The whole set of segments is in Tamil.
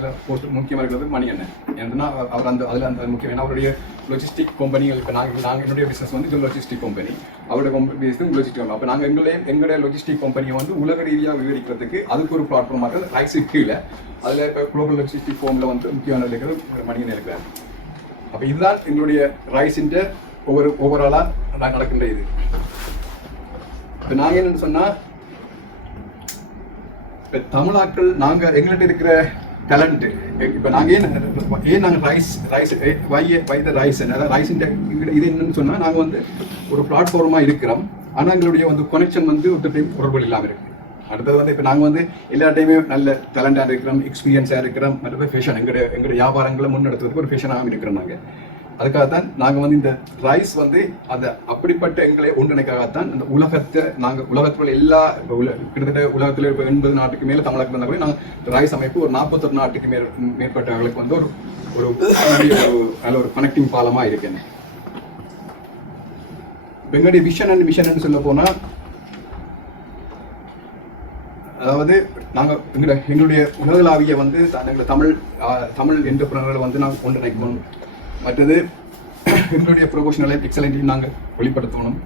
அதில் முக்கியமாக இருக்கிறது மணி அண்ணன். ஏன்னா அவர் அந்த முக்கியம். ஏன்னா அவருடைய லொஜிஸ்டிக் கம்பெனிகள். இப்போ நாங்கள் என்னுடைய பிஸ்னஸ் வந்து இது லொஜிஸ்டிக் கம்பெனி, அவருடைய பிஸ்னஸ் லொஜிஸ்டிக் கம்பெனி. அப்போ நாங்கள் எங்களுடைய லொஜிஸ்டிக் கம்பெனியை வந்து உலக ரீதியாக விவரிக்கிறதுக்கு அதுக்கு ஒரு பிளாட்ஃபார்மாக ரைஸு கீழே அதில் இப்போ குளோபல் லொஜிஸ்டிக் ஃபார்மில் வந்து முக்கியமான இருக்கிறது மணியன் இருக்கிறார். அப்போ இதுதான் எங்களுடைய ரைஸின் ஓவராலாக நடக்கின்ற இது. இப்போ நாங்கள் என்னென்னு சொன்னால், இப்போ தமிழாக்கள் நாங்கள் எங்கள்கிட்ட இருக்கிற டேலண்ட்டு, இப்போ நாங்கள் ஏன் நாங்கள் ரைஸ் த ரைஸ் அதாவது ரைஸின் இது என்னன்னு சொன்னால், நாங்கள் வந்து ஒரு பிளாட்ஃபார்மாக இருக்கிறோம். ஆனால் எங்களுடைய வந்து கனெக்ஷன் வந்து ஒரு டைம் தொடர்பு இல்லாமல் இருக்குது. அடுத்தது வந்து இப்போ நாங்கள் வந்து எல்லா டைமே நல்ல டேலண்டாக இருக்கிறோம், எக்ஸ்பீரியன்ஸாக இருக்கிறோம். மற்ற ஃபேஷன் எங்களுடைய வியாபாரங்களை முன்னெடுத்துறதுக்கு ஒரு ஃபேஷனாகவும் இருக்கிறோம். அதுக்காகத்தான் நாங்கள் வந்து இந்த ரைஸ் வந்து அந்த அப்படிப்பட்ட எங்களை ஒன்றிணைக்காகத்தான் அந்த உலகத்தை உலகத்தில் எல்லா கிட்டத்தட்ட உலகத்தில் இப்போ 80 நாட்டுக்கு மேலே தமிழகம் இருந்தால் கூட நாங்கள் ரைஸ் அமைப்பு ஒரு 41 நாட்டுக்கு மேற்பட்டவர்களுக்கு வந்து ஒரு நல்ல ஒரு கனெக்டிங் பாலமாக இருக்கேன். எங்களுடைய மிஷன் சொல்ல போனால், அதாவது நாங்கள் எங்களுடைய உலகளாவிய வந்து எங்களை தமிழ் என்டர்பிரனர்களை வந்து நாங்கள் ஒன்றிணைக்கணும். மற்றது எங்களுடைய ப்ரொஃபஷனலை எக்ஸலண்ட்டையும் நாங்கள் வெளிப்படுத்தணும்.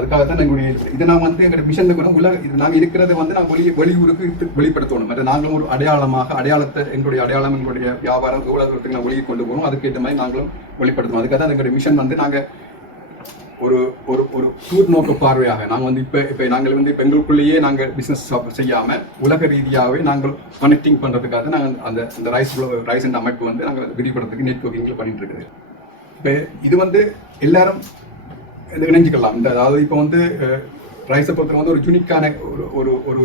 அதுக்காக தான் எங்களுடைய இதை நான் வந்து எங்களுடைய மிஷனில் கூட இது நாங்கள் இருக்கிறத வந்து நாங்கள் வெளியூருக்கு வெளிப்படுத்தணும். மற்ற நாங்களும் ஒரு அடையாளத்தை எங்களுடைய வியாபாரம் உலகத்துக்கு நாங்கள் வெளியே கொண்டு போகணும். அதுக்கேற்ற மாதிரி நாங்களும் வெளிப்படுத்தணும். அதுக்காக தான் எங்களுடைய மிஷன் வந்து நாங்கள் ஒரு ஒரு ஒரு டூர் நோக்க பார்வையாக நாங்கள் வந்து இப்போ நாங்கள் வந்து இப்போ எங்களுக்குள்ளேயே நாங்கள் பிஸ்னஸ் செய்யாமல் உலக ரீதியாகவே நாங்கள் கனெக்டிங் பண்ணுறதுக்காக நாங்கள் அந்த ரைஸ் அண்ட் அமைப்பு வந்து நாங்கள் விரிவுபடுறதுக்கு நெட்வொர்க்கிங்கில் பண்ணிட்டு இருக்குது. இப்போ இது வந்து எல்லாரும் இணைஞ்சிக்கலாம். அதாவது இப்போ வந்து ரைஸை பொறுத்தவரை வந்து ஒரு யூனிக்கான ஒரு ஒரு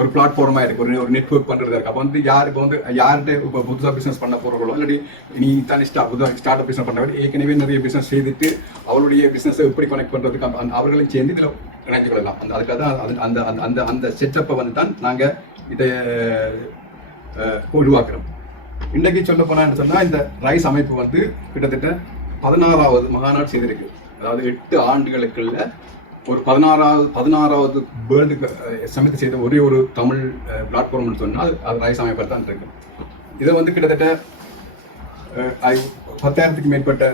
ஒரு பிளாட்ஃபார்மாக இருக்குது, ஒரு நெட்வொர்க் பண்ணுறது இருக்குது. அப்போ வந்து யார்கிட்ட இப்போ புதுசாக பிஸ்னஸ் பண்ண போகிறவங்களோ இல்லாட்டி நீ தானே ஸ்டார்ட் அப் பிஸ்னஸ் பண்ணுறவங்க ஏற்கனவே நிறைய பிஸ்னஸ் செய்துட்டு அவருடைய பிஸ்னஸை எப்படி கனெக்ட் பண்ணுறதுக்கு அவர்களையும் சேர்ந்து இதில் இணைஞ்சு கொள்ளலாம். அதுக்காக தான் அந்த செட்டப்பை வந்து தான் நாங்கள் இதை உருவாக்குறோம். இன்றைக்கு சொல்ல போனால் சொன்னால், இந்த ரைஸ் அமைப்பு வந்து கிட்டத்தட்ட 16வது மகாநாடு செய்திருக்கு. அதாவது 8 ஆண்டுகளுக்குள்ள ஒரு 16வது வேர்ல்டு சமிட் செய்த ஒரே ஒரு தமிழ் பிளாட்ஃபார்ம்னு சொன்னால் அது ரைஸ் அமைப்பாக தான் இருக்கு. இதை வந்து கிட்டத்தட்ட 10,000க்கு மேற்பட்ட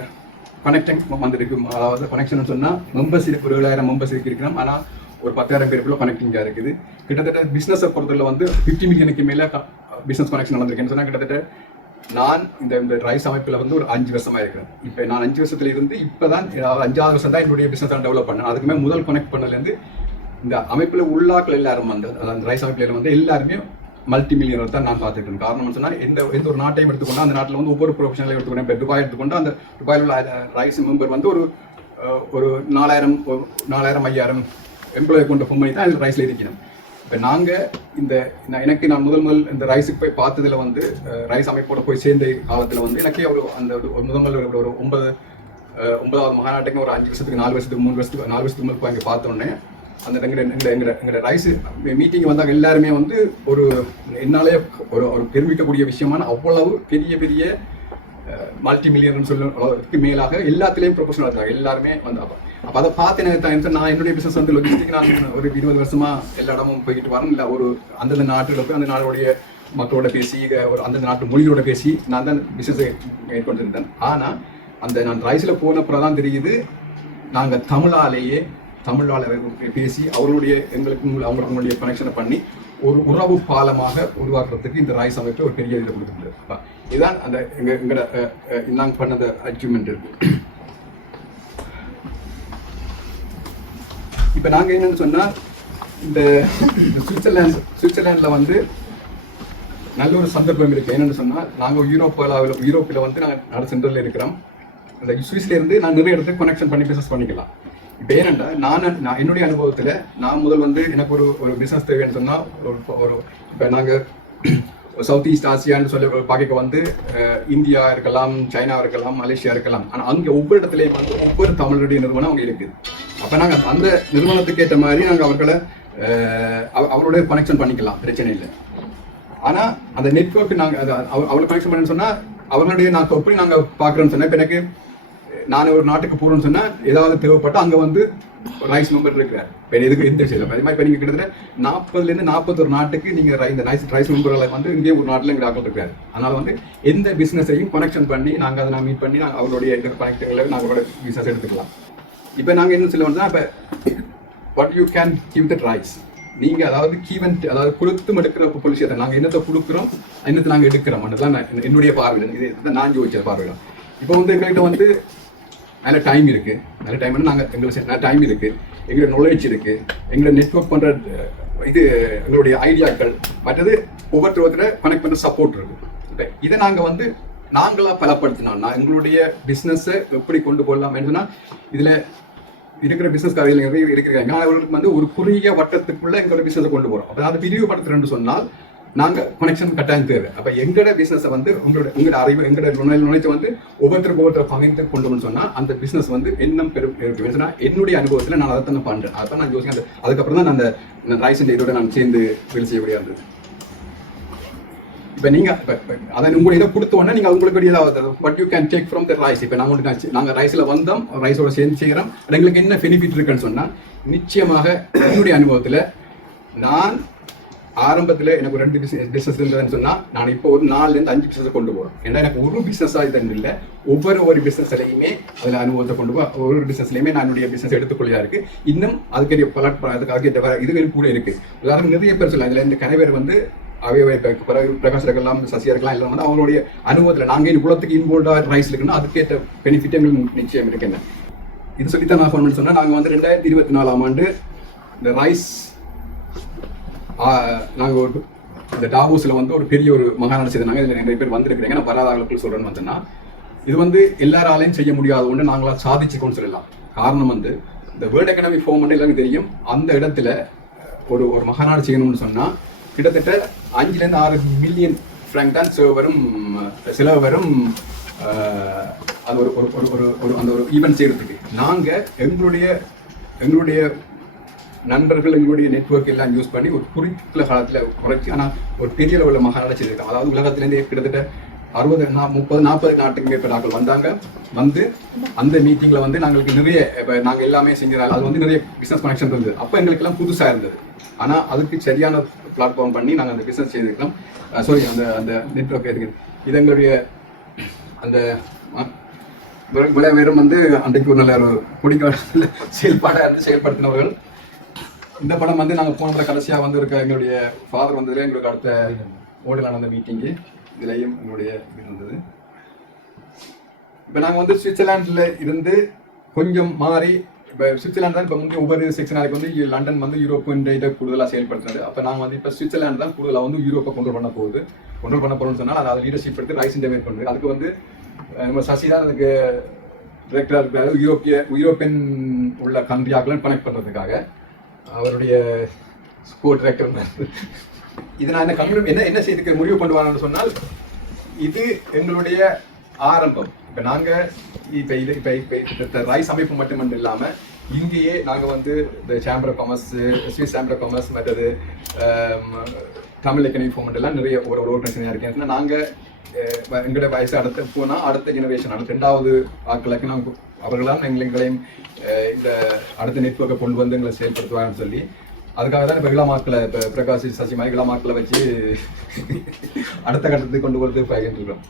கனெக்டிங் வந்துருக்கு. அதாவது கனெக்ஷன் சொன்னால் மெம்பர்ஸ் ஒரு 7,000 மெம்பர்ஸ் இருக்கிறோம். ஆனால் ஒரு 10,000 பேருக்குள்ள கனெக்டிங்காக இருக்குது. கிட்டத்தட்ட பிஸ்னஸை பொறுத்தவரை வந்து 50 மில்லியனுக்கு மேலே பிஸ்னஸ் கனெக்ஷன் நடந்திருக்கேன்னு சொன்னால், கிட்டத்தட்ட நான் இந்த ரைஸ் அமைப்பில் வந்து ஒரு 5 வருஷமாக இருக்கிறேன். இப்போ நான் 5 வருஷத்துல இருந்து இப்போ தான் 5வது வருஷம் தான் என்னுடைய பிஸ்னஸ் தான் டெவலப் பண்ணேன். அதுக்குமே முதல் கனெக்ட் பண்ணலேருந்து இந்த அமைப்பில் உள்ளாக்கள் எல்லாரும் வந்து அந்த ரைஸ் அமைப்பில் வந்து எல்லாருமே மல்டி மில்லியனர் தான் நான் பார்த்துருக்கேன். காரணம்னு சொன்னால், எந்த ஒரு நாட்டையும் எடுத்துக்கொண்டா அந்த நாட்டில் வந்து ஒவ்வொரு ப்ரொஃபஷனலையும் எடுத்துக்கொண்டேன். இப்போ துபாய் எடுத்துக்கொண்டு அந்த துபாயில் உள்ள ரைஸ் மெம்பர் வந்து ஒரு 4,000 5,000 எம்ப்ளாயை கொண்ட கம்பெனி தான் இந்த ரைஸில் இருக்கணும். இப்போ நான் முதல் இந்த ரைஸுக்கு போய் பார்த்ததில் வந்து ரைஸ் அமைப்போட போய் சேர்ந்த காலத்தில் வந்து எனக்கே ஒரு முதல் ஒரு 9வது மகாநாட்டுக்கு ஒரு 5 வருஷத்துக்கு 4 வருஷத்துக்கு 3 வருஷத்துக்கு முதல் போய் அங்கே பார்த்தோன்னே அந்த எங்களோட ரைஸ் மீட்டிங் வந்தாங்க. எல்லாருமே வந்து என்னாலே ஒரு பெருமிக்கக்கூடிய விஷயமான அவ்வளவு பெரிய மல்டி மில்லியன் சொல்லுறதுக்கு மேலாக எல்லாத்துலேயும் ப்ரொஃபஷனல் இருந்தாங்க. எல்லாருமே வந்தாங்க. அப்போ அதை பார்த்து நான் என்னுடைய பிஸ்னஸ் வந்து லொஜிஸ்டிக் நான் ஒரு 20 வருஷமா எல்லா இடமும் போய்கிட்டு வரேன். இல்லை ஒரு அந்தந்த நாட்டில் போய் அந்த நாடுடைய மக்களோட பேசி ஒரு அந்தந்த நாட்டு மொழியோட பேசி நான் தான் பிஸ்னஸை மேற்கொண்டிருந்தேன். ஆனால் நான் ரைஸில் போனப்புறம் தான் தெரியுது, நாங்கள் தமிழாலேயே பேசி அவங்களுடைய கனெக்ஷனை பண்ணி ஒரு உறவு பாலமாக உருவாக்குறதுக்கு இந்த ரைஸ் அமைப்பு ஒரு பெரிய இதை கொடுத்துருக்கு. இதுதான் எங்களோட நாங்கள் பண்ண அச்சீவ்மெண்ட் இருக்கு. இப்போ நாங்கள் என்னன்னு சொன்னால், இந்த சுவிட்சர்லாண்டில் வந்து நல்ல ஒரு சந்தர்ப்பம் இருக்குது. என்னென்னு சொன்னால், நாங்கள் யூரோப்பில் வந்து நாங்கள் சென்ட்ரலில் இருக்கிறோம். அந்த சுவிஸ்லேருந்து நான் நிறைய இடத்துக்கு கனெக்ஷன் பண்ணி பிஸ்னஸ் பண்ணிக்கலாம். இப்போ ஏனெண்டா நான் என்னுடைய அனுபவத்தில் நான் முதல் வந்து எனக்கு ஒரு பிஸ்னஸ் தேவைன்னு சொன்னால், இப்போ நாங்கள் சவுத் ஈஸ்ட் ஆசியான்னு சொல்லி பார்க்க வந்து இந்தியா இருக்கலாம், சைனா இருக்கலாம், மலேசியா இருக்கலாம். ஆனால் அங்கே ஒவ்வொரு இடத்துலையும் வந்து ஒவ்வொரு தமிழருடைய நிறுவனம் அவங்க இருக்குது. அப்போ நாங்கள் அந்த நிறுவனத்துக்கு ஏற்ற மாதிரி நாங்கள் அவரோட கனெக்ஷன் பண்ணிக்கலாம், பிரச்சனை இல்லை. ஆனால் அந்த நெட்வொர்க் நாங்கள் அவளை கனெக்ஷன் பண்ணணும்னு சொன்னால் அவர்களுடைய நான் எப்படி நாங்கள் பார்க்குறோன்னு சொன்னேன். இப்போ எனக்கு நான் ஒரு நாட்டுக்கு போறேன்னு சொன்னா ஏதாவது தேவைப்பட்டா அங்க வந்து ரைஸ் மெம்பர் இருக்கிறார். இப்போ இதுக்கு எந்த விஷயம் அதே மாதிரி இப்போ நீங்க கிட்டத்தட்ட 40லேருந்து 41 நாட்டுக்கு நீங்க இந்த ரைஸ் மெம்பர்களை வந்து இங்கே ஒரு நாட்டில் எங்க ஆக்கள் இருக்காரு. அதனால வந்து எந்த பிசினஸையும் கனெக்ஷன் பண்ணி நாங்க அதை மீட் பண்ணி நாங்கள் அவருடைய கனெக்டிங்களை நாங்களோட பிசினஸ் எடுத்துக்கலாம். இப்போ நாங்க என்ன சொல்லுவோம்னா இப்போ what you can give that rice, நீங்க அதாவது கீவென்ட் அதாவது கொடுத்து எடுக்கிற பொலிசியத்தை நாங்க என்னத்தை கொடுக்குறோம் என்னத்தை நாங்க எடுக்கிறோம் தான் என்னுடைய பார்வையில் இது நான் யோசிச்ச பார்வையில். இப்போ வந்து எங்கள்கிட்ட வந்து நல்ல டைம் இருக்கு, நல்ல டைம் நாங்கள் எங்களுக்கு டைம் இருக்கு, எங்களோட நாலேஜ் இருக்கு, எங்களோட நெட்வொர்க் பண்ற இது எங்களுடைய ஐடியாக்கள், மற்றது ஒவ்வொருத்தரை கனெக்ட் பண்ற சப்போர்ட் இருக்கு. இதை நாங்க வந்து நாங்களா பலப்படுத்தினோம்னா எங்களுடைய பிசினஸை எப்படி கொண்டு போடலாம் சொன்னா இதுல இருக்கிற பிசினஸ் காரியில் நிறைய இருக்கிறாங்க. அவர்களுக்கு வந்து ஒரு குறுகிய வட்டத்துக்குள்ள எங்களோட பிசினஸை கொண்டு போறோம். அப்போ அதை விரிவுபடுத்துறேன்னு சொன்னால் நாங்க கனெக்ஷன் கட்டாயம் தேவை. அப்ப எங்களோட பிசினஸை வந்து உங்களோட அறிவு எங்களோட நுழைச்சு வந்து ஒவ்வொருத்தர் பகிர்ந்து கொண்டு சொன்னா அந்த பிசினஸ் வந்து இன்னும் பெரும் சொன்னா என்னுடைய அனுபவத்துல நான் அதை தான் பண்றேன். அதான் நான் யோசிக்கிறேன். அதுக்கப்புறம் தான் அந்த ரைஸ் இதோட நான் சேர்ந்து வேலை செய்யக்கூடிய இருந்தது. இப்போ நீங்க அதை உங்களுக்கு இதை கொடுத்தோன்னா நீங்க உங்களுக்கு ஏதாவது but you can take from the rise. இப்போ நாங்கள் ரைஸில் வந்தோம், ரைஸோட சேர்ந்து செய்கிறோம், எங்களுக்கு என்ன பெனிஃபிட் இருக்குன்னு சொன்னால் நிச்சயமாக என்னுடைய அனுபவத்தில் நான் ஆரம்பத்தில் எனக்கு ஒரு 2 பிஸ்னஸ் இருந்ததுன்னு சொன்னால் நான் இப்போ ஒரு 4லேருந்து 5 பிஸ்னஸை கொண்டு போகிறோம். ஏன்னா எனக்கு ஒரு பிஸ்னஸாக இது இல்லை, ஒவ்வொரு பிஸ்னஸ்லையுமே அதில் அனுபவத்தை கொண்டு போய் ஒவ்வொரு பிஸ்னஸ்லையுமே நான் என்னுடைய பிஸ்னஸ் எடுத்துக்கொள்ளியா இருக்கு. இன்னும் அதுக்கு அதுக்காக இதுகள் கூட இருக்கு. உதாரணம் நிறைய பேர் சொல்லலாம். இதில் இந்த கணவர் வந்து பிரகாஷ் இருக்கலாம், சசியா இருக்கலாம், எல்லாம் வந்து அவங்களுடைய அனுபவத்தில் நாங்கள் இவ்வளோத்துக்கு இன்வால்வ்டாக ரைஸ் இருக்குன்னா அதுக்கேற்ற பெனிஃபிட் எங்களுக்கு நிச்சயம் இருக்கு. என்ன இது சொல்லித்தான் நான் ஃபோன் சொன்னால் நாங்கள் வந்து 2024ஆம் ஆண்டு இந்த ரைஸ் நாங்கள் ஒரு இந்த டாவோஸில் வந்து ஒரு பெரிய ஒரு மகாநாடு செய்தாங்க. இதில் நிறைய பேர் வந்திருக்கிறீங்க. நான் வராதாக்கள் சொல்கிறேன்னு வந்தேன்னா இது வந்து எல்லாராலையும் செய்ய முடியாத ஒன்று நாங்களாம் சாதிச்சுக்கோன்னு சொல்லலாம். காரணம் வந்து இந்த வேர்ல்டு எக்கனாமிக் ஃபோரம் வந்து எல்லாருக்கும் தெரியும். அந்த இடத்துல ஒரு மகாநாடு செய்யணும்னு சொன்னால் கிட்டத்தட்ட 5லேருந்து 6 மில்லியன் ஃப்ராங்க் தான் செலவு வரும். அது அந்த ஒரு ஈவெண்ட் செய்யறதுக்கு நாங்கள் எங்களுடைய நண்பர்கள் எங்களுடைய நெட்வொர்க் எல்லாம் யூஸ் பண்ணி ஒரு குறிப்பிட்ட காலத்தில் குறைச்சி ஆனால் ஒரு பெரிய லெவலில் மகாநாடு செய்திருக்காங்க. அதாவது உலகத்திலேருந்து கிட்டத்தட்ட 60, 30, 40 நாட்டுக்கு மேற்பட்ட ஆட்கள் வந்தாங்க. வந்து அந்த மீட்டிங்கில் வந்து நிறைய நாங்கள் எல்லாமே செஞ்சதால் அது வந்து நிறைய பிஸ்னஸ் கனெக்ஷன் இருந்தது. அப்போ எங்களுக்கெல்லாம் புதுசாக இருந்தது. ஆனால் அதுக்கு சரியான பிளாட்ஃபார்ம் பண்ணி நாங்கள் அந்த பிஸ்னஸ் செய்திருக்கலாம். அந்த நெட்வொர்க் இருக்குது. இது எங்களுடைய அந்த விளைவேறும் வந்து அன்றைக்கு ஒரு நல்ல ஒரு குடிக்கால செயல்பாடாக இருந்து செயல்படுத்தினவர்கள். இந்த படம் வந்து நாங்கள் போன கடைசியாக வந்து எங்களுடைய ஃபாதர் வந்ததுல எங்களுக்கு அடுத்த ஓடல் நடந்த மீட்டிங்கு இதுலேயும் எங்களுடைய இது இருந்தது. இப்போ நாங்கள் வந்து சுவிட்சர்லாண்டில் இருந்து கொஞ்சம் மாறி இப்போ சுவிட்சர்லாந்து தான் இப்போ முன்னே ஒவ்வொரு செக்ஷனாருக்கு வந்து லண்டன் வந்து யூரோப்பின் இதை கூடுதலாக செயல்படுத்துறது. அப்போ நாங்கள் வந்து இப்போ சுவிட்சர்லாந்து தான் கூடுதலாக வந்து யூரோப்பை கண்ட்ரோல் பண்ண போகிறோம்னு சொன்னால் அதை லீடர்ஷிப் எடுத்து ரைஸ் இன்டர்வேட் பண்ணுறது. அதுக்கு வந்து நம்ம சசி தான் அதுக்கு டிரெக்டராக இருக்கிறாரு. யூரோப்பியன் உள்ள கண்ட்ரியாக்கெல்லாம் கனெக்ட் பண்ணுறதுக்காக அவருடைய ஸ்கோ டிரெக்டர். இது நான் என்ன செய்துக்க முடிவு பண்ணுவாங்கன்னு சொன்னால் இது எங்களுடைய ஆரம்பம். இப்போ நாங்கள் இப்போ ரைஸ் அமைப்பு மட்டும் இல்லாமல் இங்கேயே நாங்கள் வந்து இந்த chamber of commerce, Swiss chamber of commerce, மற்றது தமிழ் எக்கனாமிக் ஃபோமெண்ட் எல்லாம் நிறைய ஒரு ஆர்கனைசேஷனாக இருக்கேன். நாங்கள் எங்களோட வயசு அடுத்த ஜெனரேஷன் அடுத்த 2வது ஆட்களுக்கு நாங்கள் அவர்களால் எங்களையும் இந்த அடுத்த நெட்வொர்க்கை கொண்டு வந்து எங்களை செயல்படுத்துவாங்கன்னு சொல்லி அதுக்காக தான் இப்போ இளமாக்களை இப்போ பிரகாஷ் சசி மாதிரி இளமாக்களை வச்சு அடுத்த கட்டத்துக்கு கொண்டு வரது பார்க்கின்றோம்.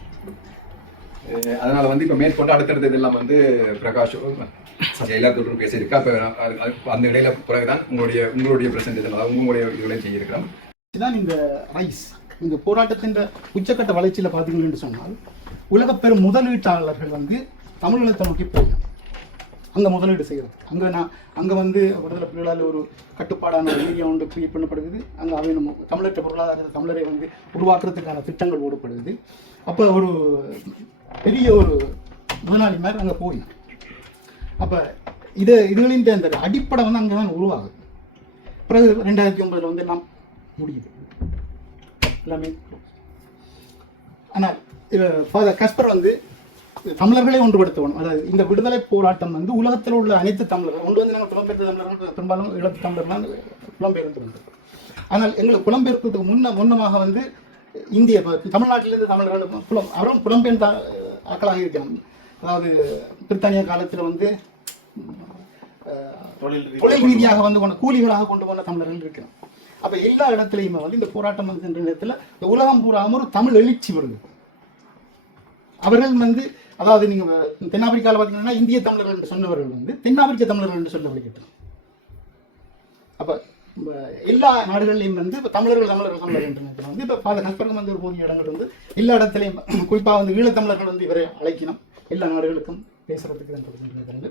அதனால வந்து இப்போ மேற்கொண்டு அடுத்தடுத்த இதெல்லாம் வந்து பிரகாஷும் சசி எல்லாத்தோடும் பேசியிருக்கா. இப்போ அந்த இடையில பிறகுதான் உங்களுடைய பிரசன்டேஷன் அதாவது உங்களுடைய இதுகளையும் செய்யிருக்கிறோம். இதுதான் இந்த ரைஸ் இந்த போராட்டத்தின் உச்சக்கட்ட வளர்ச்சியில் பார்த்தீங்கன்னு சொன்னால் உலக பெரும் முதலீட்டாளர்கள் வந்து தமிழகத்தை நோக்கி போயிடும். அங்கே முதலீடு செய்கிறது அங்கே வந்து விடுதலை புலிகளால் ஒரு கட்டுப்பாடான ஒரு ஏரியா ஒன்று கிரியேட் பண்ணப்படுது. அங்கே அவை நம்ம தமிழற்ற பொருளாதார தமிழரை வந்து உருவாக்குறதுக்கான திட்டங்கள் ஓடப்படுது. அப்போ ஒரு பெரிய ஒரு முதலாளி மாதிரி அங்கே போயிடும். அப்போ இதுகளின் அந்த அடிப்படை வந்து அங்கே தான் உருவாகுது. பிறகு 2009 வந்து எல்லாம் முடியுது எல்லாமே. ஆனால் ஃபாதர் கஸ்பர் வந்து தமிழர்களை ஒன்றுபடுத்தணும். அதாவது இந்த விடுதலை போராட்டம் வந்து உலகத்தில் உள்ள அனைத்து தமிழர்கள் ஒன்று வந்து நாங்கள் புலம்பெயர்ந்த தமிழர்கள் பெரும்பாலும் ஈழத்து தமிழர்கள் புலம்பெயர்ந்து. ஆனால் எங்களுக்கு புலம்பெயர்க்கிறதுக்கு முன்னமாக வந்து இந்திய தமிழ்நாட்டிலிருந்து தமிழர்கள் அவரும் புலம்பெயர்ந்த ஆக்களாக இருக்கிறாங்க. அதாவது பிரித்தானிய காலத்தில் வந்து தொழில் ரீதியாக வந்து கூலிகளாக கொண்டு போன தமிழர்கள் இருக்கிறோம். அப்ப எல்லா இடத்துலையுமே வந்து இந்த போராட்டம் வந்து நேரத்தில் இந்த உலகம் பூராம ஒரு தமிழ் எழுச்சி வருது. அவர்கள் வந்து அதாவது நீங்க தென்னாப்பிரிக்காவில் பார்த்தீங்கன்னா இந்திய தமிழர்கள் என்று சொன்னவர்கள் வந்து தென்னாப்பிரிக்க தமிழர்கள் என்று சொல்ல விளைக்கிட்டோம். அப்ப எல்லா நாடுகளிலையும் வந்து இப்போ தமிழர்கள் என்று வந்து இப்போ ஃபாதர் ஹஸ்பர்கம் வந்து ஒரு போதிய இடங்கள் வந்து எல்லா இடத்துலையும் குறிப்பாக வந்து ஈழத்தமிழர்கள் வந்து இவரை அழைக்கணும் எல்லா நாடுகளுக்கும் பேசுறதுக்கு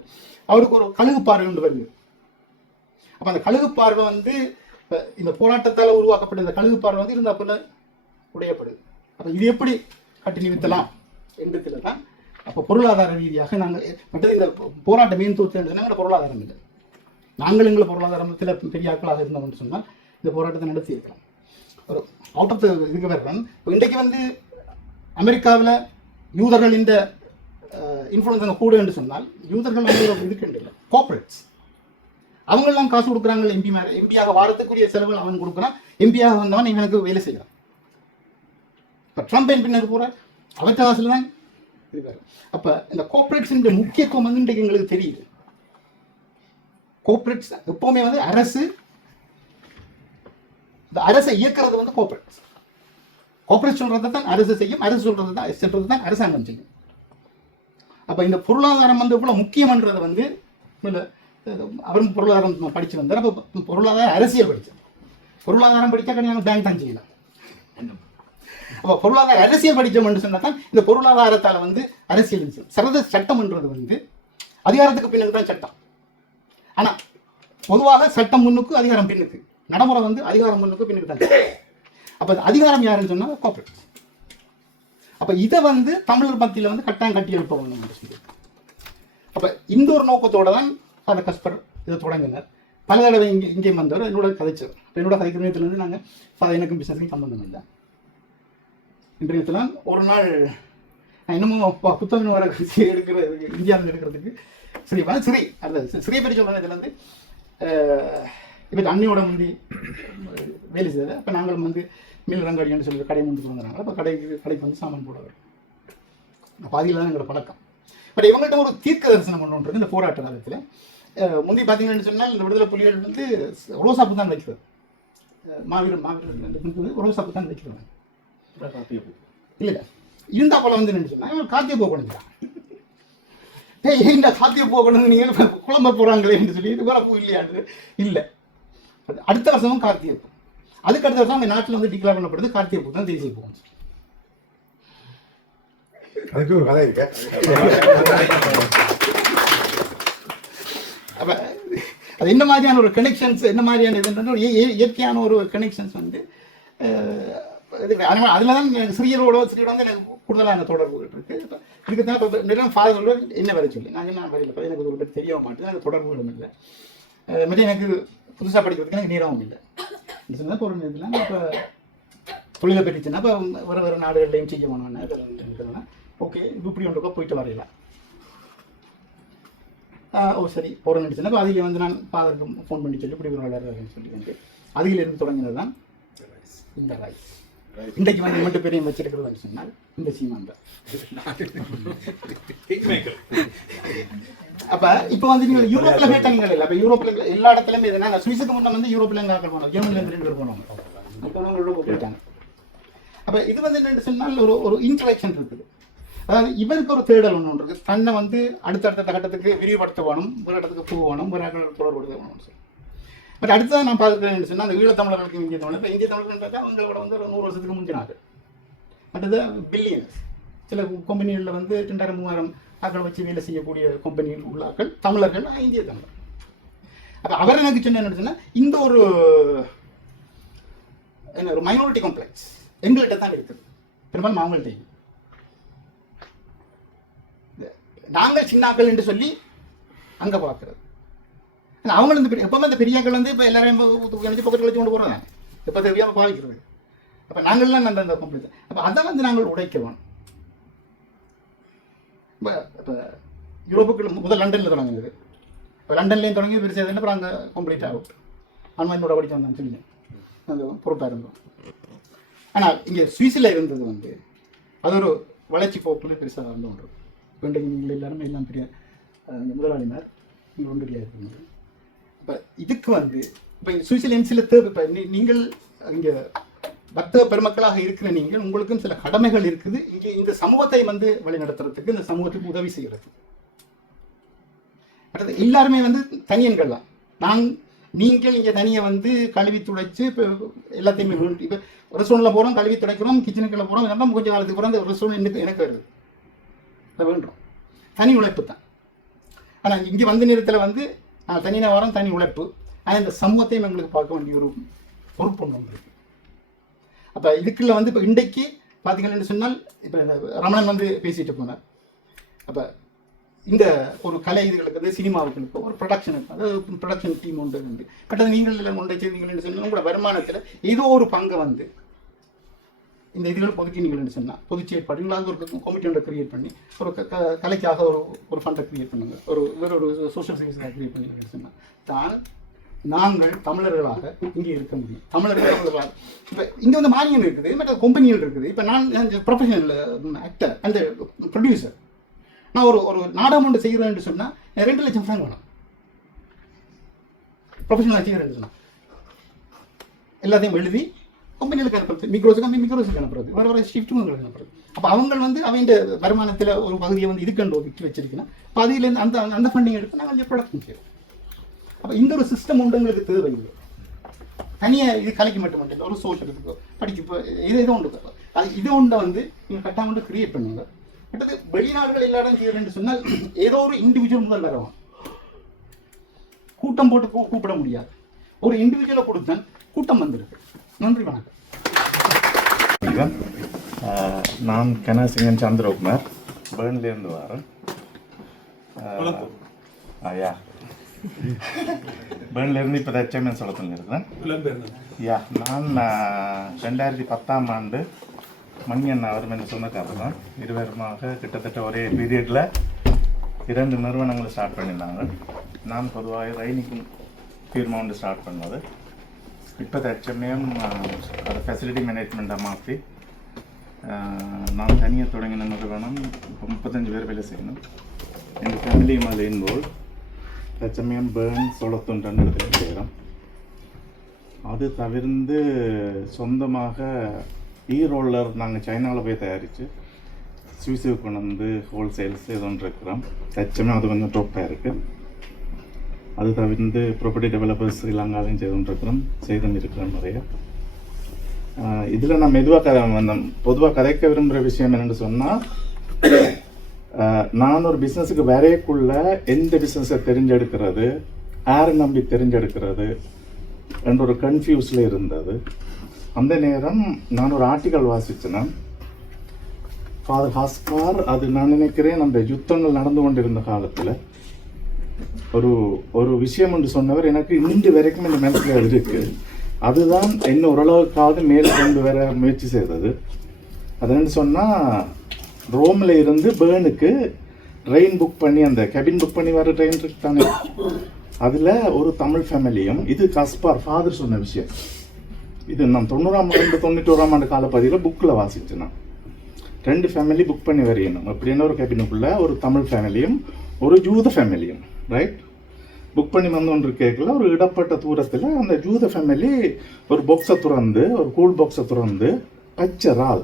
அவருக்கு ஒரு கழுகு பார்வை உண்டு வருது. அப்போ அந்த கழுகு பார்வை வந்து இந்த போராட்டத்தால் உருவாக்கப்பட்ட இந்த கழுகு பார்வை வந்து இருந்தா போல உடையப்படுது. அப்போ இது எப்படி கட்டி நிறுத்தலாம் என்றதுல தான் அப்போ பொருளாதார ரீதியாக நாங்கள் மற்றது இந்த போராட்ட மீன் தூத்து பொருளாதாரம் இல்லை. நாங்கள் எங்களை பொருளாதாரத்தில் பெரிய ஆட்களாக இருந்தோம்னு சொன்னால் இந்த போராட்டத்தை நடத்தி இருக்கிறோம். ஒரு அவுட் ஆஃப் த இதுக்கு வர்றோம். இப்போ இன்றைக்கு வந்து அமெரிக்காவில் யூதர்கள் இந்த இன்ஃப்ளூயன்ஸ் கூட என்று சொன்னால் யூதர்கள் வந்து இதுக்கு இல்லை, கார்பரேட்ஸ் அவங்கெல்லாம் காசு கொடுக்குறாங்க. எம்பியாக வாரத்துக்குரிய செலவுகள் அவன் கொடுக்குறான். எம்பியாக வந்தவன் இவனுக்கு வேலை செய்யறான். இப்போ ட்ரம்ப் பின்னர் போற அவற்ற காசுல தான் இருக்காரு. அப்போ இந்த கார்பரேட்ஸின் முக்கியத்துவம் வந்து இன்றைக்கு எங்களுக்கு தெரியுது. கோஆபரேட்ஸ் எப்பவுமே வந்து அரசை இயக்கிறது வந்து கோஆபரேட்ஸ். கோஆபரேட் சொல்றதை தான் அரசு செய்யும், அரசு சொல்றது தான் அரசாங்கம் செய்யும். அப்ப இந்த பொருளாதாரம் வந்து இவ்வளவு முக்கியம்ன்றதை வந்து அவரும் பொருளாதாரம் படிச்சு வந்தார். அப்ப பொருளாதார அரசியல் படிச்சார். பொருளாதாரம் படிச்சா கிடையாது பேங்க் தான் செய்யலாம். அப்ப பொருளாதார அரசியல் படிச்சோம்னு சொன்னா தான் இந்த பொருளாதாரத்தால வந்து அரசியல் சரத சட்டம்ன்றது வந்து அதிகாரத்துக்கு பின்னுக்கு தான் சட்டம். ஆனா பொதுவாக சட்டம் முன்னுக்கு அதிகாரம் பின்னுக்கு, நடைமுறை வந்து அதிகாரம் முன்னுக்கு பின்னுக்கு தான். அப்ப அதிகாரம் யாருன்னு சொன்னா கார்பரேட். அப்ப இதை வந்து தமிழர் மத்தியில வந்து கட்டாயம் கட்டி எழுப்பணும். அப்ப இந்த ஒரு நோக்கத்தோட தான் ஃபாதர் கஸ்பர் இதை தொடங்கினார். பல தடவை இங்கே வந்தவர் என்னோட கதைச்சார். என்னோட கதைக்கிறதுலேருந்து நாங்கள் எனக்கும் பிசினஸுக்கும் சம்பந்தம் இல்லை. இன்றையத்துல ஒரு நாள் நான் இன்னமும் புத்தகம் வர எடுக்கிற இந்தியாவில் எடுக்கிறதுக்கு ஸ்ரீ அந்த ஸ்ரீ பெரிய சொல்றதுலேருந்து இப்போ அண்ணியோட வந்து வேலை செய்யுது. அப்போ நாங்கள் வந்து மில் ரங்காடின்னு சொல்லி கடை வந்து கொடுக்குறாங்க. அப்போ கடைக்கு வந்து சாமான் போடுவார். பாதியில் தான் எங்களோட பழக்கம். பட் இவங்கள்ட்ட ஒரு தீர்க்க தரிசனம் ஒன்று இந்த போராட்ட காலத்தில் முந்தி பார்த்தீங்கன்னு சொன்னால் இந்த விடுதலை புலிகள் வந்து ரோசாப்பு தான் வைக்கிறது. மாவீரர் ரோசாப்பு தான் வைக்கிறது. இல்லை இருந்தா போல வந்து என்ன சொன்னால் காத்திய போகணும். இந்த காத்திய போகணும் நீங்கள் குழம்ப போகிறாங்களே என்று சொல்லி இது போல இல்லையாது இல்லை. அடுத்த வருஷமும் கார்த்திகை பூ. அதுக்கு அடுத்த வருஷம் அந்த நாட்டில் வந்து டிக்ளேர் பண்ணப்படுது கார்த்திகை பூ தான் தேசிய பூ. அதுக்கு ஒரு கதை இருக்கு. அப்ப அது என்ன மாதிரியான ஒரு கனெக்ஷன்ஸ், என்ன மாதிரியான இது இயற்கையான ஒரு கனெக்ஷன்ஸ் வந்து அதில் தான் ஸ்ரீயோட வந்து எனக்கு கூடுதலான தொடர்புகள் இருக்கு. இதுக்கு தான் இப்போ நிறைய ஃபாதர் என்ன வர சொல்லி நான் வரையில் எனக்கு ஒரு பேர் தெரிய மாட்டேன். எனக்கு தொடர்புகளும் இல்லை. மாதிரி எனக்கு புதுசாக படிக்கிறதுக்கு எனக்கு நேரமும் இல்லை. சொன்னால் ஒரு நேரத்தில் இப்போ தொழிலை பற்றிச்சுன்னா இப்போ வேறு நாடுகள்லையும் செய்ய போனோன்னா ஓகே இப்படி ஒன்றுக்கோ போயிட்டு வரையலாம். ஓ சரி போகிறேன்னு நினச்சுன்னா இப்போ அதில் வந்து நான் ஃபாதருக்கு ஃபோன் பண்ணி சொல்லி இப்படி ஒரு விளையாடுறேன்னு சொல்லி வந்து அதிலிருந்து தொடங்கினது தான் இந்த ரைஸ். இன்றைக்கு வந்து மட்டும் பெரிய வச்சிருக்கிறது சொன்னால் இந்த சீமான் தான். அப்ப இப்ப வந்து நீங்க யூரோப்ல கேட்டீங்க இல்லை? அப்ப யூரோப்ல எல்லா இடத்துலயுமே எதுனா சுவிஸுக்கு முன்ன வந்து யூரோப்ல இருந்து போனோம், ஜெர்மனில இருந்து 2 பேர் போனோம். அப்போ போயிட்டாங்க. அப்ப இது வந்து என்ன சொன்னால் ஒரு இன்டராக்ஷன் இருக்குது. அதாவது இவருக்கு ஒரு தேடல் ஒன்று இருக்கு. தன்னை வந்து அடுத்தடுத்த கட்டத்துக்கு விரிவுபடுத்த வேணும், ஒரு இடத்துக்கு போகணும், ஒரு தொடர்படுத்த வேணும்னு சொல்லி. பட் அடுத்ததான் நான் பார்க்குறேன்னு சொன்னால் அந்த ஈழத்தமிழர்களுக்கு இந்திய தமிழர். இப்போ இந்திய தமிழர்கள் அவங்களோட வந்து ஒரு 100 வருஷத்துக்கு முந்தினாங்க. அடுத்தது பில்லியன்ஸ் சில கம்பெனிகளில் வந்து 2000-3000 ஆக்களை வச்சு வேலை செய்யக்கூடிய கம்பெனிகள் உள்ள ஆக்கள் தமிழர்கள், இந்திய தமிழர். அப்போ அவர் எனக்கு சொன்ன என்ன சொன்னால் இந்த ஒரு என்ன ஒரு மைனாரிட்டி காம்ப்ளெக்ஸ் எங்கள்கிட்ட தான் இருக்குது. பெரும்பாலும் அவங்கள்ட்ட நாங்கள் சின்னாக்கள் என்று சொல்லி அங்கே பார்க்குறது. அவங்களும் இந்த எப்பவுமே இந்த பெரியாக்கள் வந்து இப்போ எல்லாரையும் பக்கத்தில் வச்சு கொண்டு போகிறாங்க. இப்போ தெரியாமல் பாவிக்கிறது. அப்போ நாங்கள்லாம் அந்த காம்ப்ளெக்ஸ் அப்போ அதை வந்து நாங்கள் உடைக்கிறோம். இப்போ யூரோப்புக்கு முதல் லண்டனில் தொடங்குது. இப்போ லண்டன்லேயும் தொடங்கி பெருசாக அப்புறம் அங்கே கம்ப்ளீட் ஆகும். ஆன்லைனோட படித்து வந்தான்னு சொல்லி அந்த பொறுப்பாக இருந்தோம். ஆனால் இங்கே சுவிஸில் இருந்தது வந்து அது ஒரு வளர்ச்சி போக்குன்னு பெருசாக வந்து ஒன்று. இன்றைக்கு நீங்கள் எல்லாருமே எல்லாம் பெரிய முதலாளிமார் நீங்கள் ஒன்றியாக இருக்கீங்க. இப்போ இதுக்கு வந்து இப்போ சுவிட்சர்லாந்து சில தேவை, இப்போ நீங்கள் இங்கே வர்த்தக பெருமக்களாக இருக்கிற நீங்கள் உங்களுக்கும் சில கடமைகள் இருக்குது. இங்கே இந்த சமூகத்தை வந்து வழிநடத்துறதுக்கு, இந்த சமூகத்துக்கு உதவி செய்கிறது. அடுத்து எல்லாருமே வந்து தனியன்கள் தான். நீங்கள் இங்கே தனியை வந்து கழுவி துடைச்சு இப்போ எல்லாத்தையுமே இப்போ ரெஸ்டாரண்ட்டில் போகிறோம், கழுவி துடைக்கிறோம், கிச்சனுக்குள்ள போகிறோம், இதெல்லாம் கொஞ்சம் காலத்துக்கு போகிறோம். அந்த ரெஸ்டாரண்ட் எனக்கு வருது, அதை வேண்டுறோம். தனி உழைப்பு தான். ஆனால் இங்கே வந்த நேரத்தில் வந்து தனியாக வரோம், தனி உழைப்பு. ஆனால் இந்த சமூகத்தையும் எங்களுக்கு பார்க்க வேண்டிய ஒரு பொறுப்பு ஒன்று வந்துருக்கு. அப்போ இதுக்குள்ள வந்து இப்போ இன்றைக்கு பார்த்தீங்கன்னு சொன்னால் இப்போ ரமணன் வந்து பேசிட்டு போனார். அப்போ இந்த ஒரு கலை இதுகளுக்கு வந்து சினிமாவுக்கு இருக்கும் ஒரு ப்ரொடக்ஷனுக்கு, அதாவது ப்ரொடக்ஷன் டீம் ஒன்று உண்டு. பட் அது நீங்கள் எல்லாம் ஒன்றை செய்தீங்கன்னு சொன்னால் உங்களோட வருமானத்தில் ஏதோ ஒரு பங்கை வந்து இந்த இதுகளுக்கு ஒதுக்கினீங்கன்னு சொன்னால் பொதுச் செயற்பாடுகளாக ஒரு கமிட்டி ஒன்றை கிரியேட் பண்ணி ஒரு கலைக்காக ஒரு ஃபண்டை கிரியேட் பண்ணுங்க, ஒரு சோஷியல் சர்வீஸாக கிரியேட் பண்ணிங்கன்னு சொன்னால் தான் நாங்கள் தமிழர்களாக இங்கே இருக்க முடியும். தமிழர்களாக இப்போ இங்கே வந்து மானியம் இருக்குது, மற்ற கம்பெனிகள் இருக்குது. இப்போ நான் ப்ரொஃபஷனல் ஆக்டர் அந்த ப்ரொடியூசர், நான் ஒரு நாடகம் ஒன்று செய்கிறேன்னு சொன்னால் 2 லட்சம் ஃப்ராங்க் வேணும். ப்ரொஃபஷனலாக செய்கிறேன்னு சொன்னால் எல்லாத்தையும் எழுதி கம்பெனிகளுக்கு அனுப்புறது, மிக்ரோஸுக்கு அனுப்புறது, வர ஷிஃப்ட்டுங்களுக்கு அனுப்புறது. அப்போ அவங்க வந்து அவங்க வருமானத்தில் ஒரு பகுதியை வந்து இதுக்கண்டு ஒதுக்கி வச்சிருக்கேன். அப்போ அதிலேருந்து அந்த ஃபண்டிங் எடுத்து நாங்கள் கொஞ்சம் ப்ரொடக்ஷன் செய்வோம். அப்போ இந்த ஒரு சிஸ்டம் உண்டு எங்களுக்கு தேவையில்லை. தனியாக இது கலைக்கு மட்டும் இல்லை, ஒரு சோஷியலுக்கு படிக்க இப்போ இது உண்டு. அது இது ஒன்றை வந்து நீங்கள் கட்டாயம் வந்து கிரியேட் பண்ணுங்க. அடுத்தது வெளிநாடுகள் எல்லாரும் செய்யறேன்னு சொன்னால் ஏதோ ஒரு இண்டிவிஜுவல் முதல் வரவும் கூட்டம் போட்டு கூப்பிட முடியாது. ஒரு இண்டிவிஜுவலை கொடுத்தேன், கூட்டம் வந்திருக்கு. நன்றி, வணக்கம். நான் கனசிங்கன் சந்திரகுமார், பேர்ன்லேருந்து வரேன். யா பேர்ன்லேருந்து இப்போ HMN சொல்லத்தில் இருக்கிறேன். யா நான் 2010ஆம் ஆண்டு மணியன் அவர் என்ன சொன்னக்காரர் தான். இருவருமாக கிட்டத்தட்ட ஒரே பீரியடில் 2 நிறுவனங்களை ஸ்டார்ட் பண்ணியிருந்தாங்க. நான் பொதுவாக ரைனிக்கும் ஃபீர்மா ஒன்று ஸ்டார்ட் பண்ணது. இப்போ HMM அதை ஃபெசிலிட்டி மேனேஜ்மெண்ட்டாக மாற்றி நான் தனியாக தொடங்கின நிறுவனம். இப்போ 35 பேர் வேலை செய்யணும். எங்கள் ஃபேமிலியும் அதில் இன்வால்வ். HMM பேர்ன் சோளத்தூன் 2 இடத்துல செய்கிறோம். அது தவிர்த்து சொந்தமாக ரோலர் நாங்கள் சைனாவில் போய் தயாரித்து சுவிஸுக்கு கொண்டு வந்து ஹோல்சேல்ஸ் இது ஒன்று இருக்கிறோம். HMM அது கொஞ்சம் ட்ராப்பாக இருக்குது. அது தவிர்த்து ப்ராப்பர்ட்டி டெவலப்பர்ஸ் ஸ்ரீலங்காலையும் செய்தும் இருக்கிறோம் நிறைய. இதில் நான் பொதுவாக கதைக்க விரும்புகிற விஷயம் என்னென்னு சொன்னால், நான் ஒரு பிஸ்னஸுக்கு வரையக்குள்ள எந்த பிஸ்னஸை தெரிஞ்செடுக்கிறது, யாரை நம்பி தெரிஞ்செடுக்கிறது என்ற ஒரு கன்ஃபியூஸில் இருந்தது. அந்த நேரம் நான் ஒரு ஆர்டிக்கல் வாசிச்சேன்னா, ஃபாதர் ஹாஸ்கார், அது நான் நினைக்கிறேன் அந்த யுத்தங்கள் நடந்து கொண்டிருந்த காலத்தில் ஒரு விஷயம் என்று சொன்னவர் எனக்கு இன்று வரைக்கும் இந்த மனசில் இருக்கு. அதுதான் என்ன ஓரளவுக்காவது மேலே கொண்டு வர முயற்சி செய்தது. அதுன்னு சொன்னால், ரோமில் இருந்து பேர்னுக்கு ட்ரெயின் புக் பண்ணி, அந்த கேபின் புக் பண்ணி வர ட்ரெயின் இருக்கு தானே, அதில் ஒரு தமிழ் ஃபேமிலியும், இது கஸ்பார் ஃபாதர் சொன்ன விஷயம், இது நான் 90ஆம் ஆண்டு 91ஆம் ஆண்டு காலப்பகுதியில் புக்கில் வாசிச்சேன். நான் 2 ஃபேமிலி புக் பண்ணி வரையணும் அப்படின்னு ஒரு கேபினுக்குள்ள ஒரு தமிழ் ஃபேமிலியும் ஒரு ஜூத ஃபேமிலியும் ரைட் புக் பண்ணி வந்து கேட்கல. ஒரு இடப்பட்ட தூரத்தில் அந்த ஜூத ஃபேமிலி ஒரு பாக்ஸை துறந்து, ஒரு கூல் பாக்ஸை துறந்து பச்சை இறால்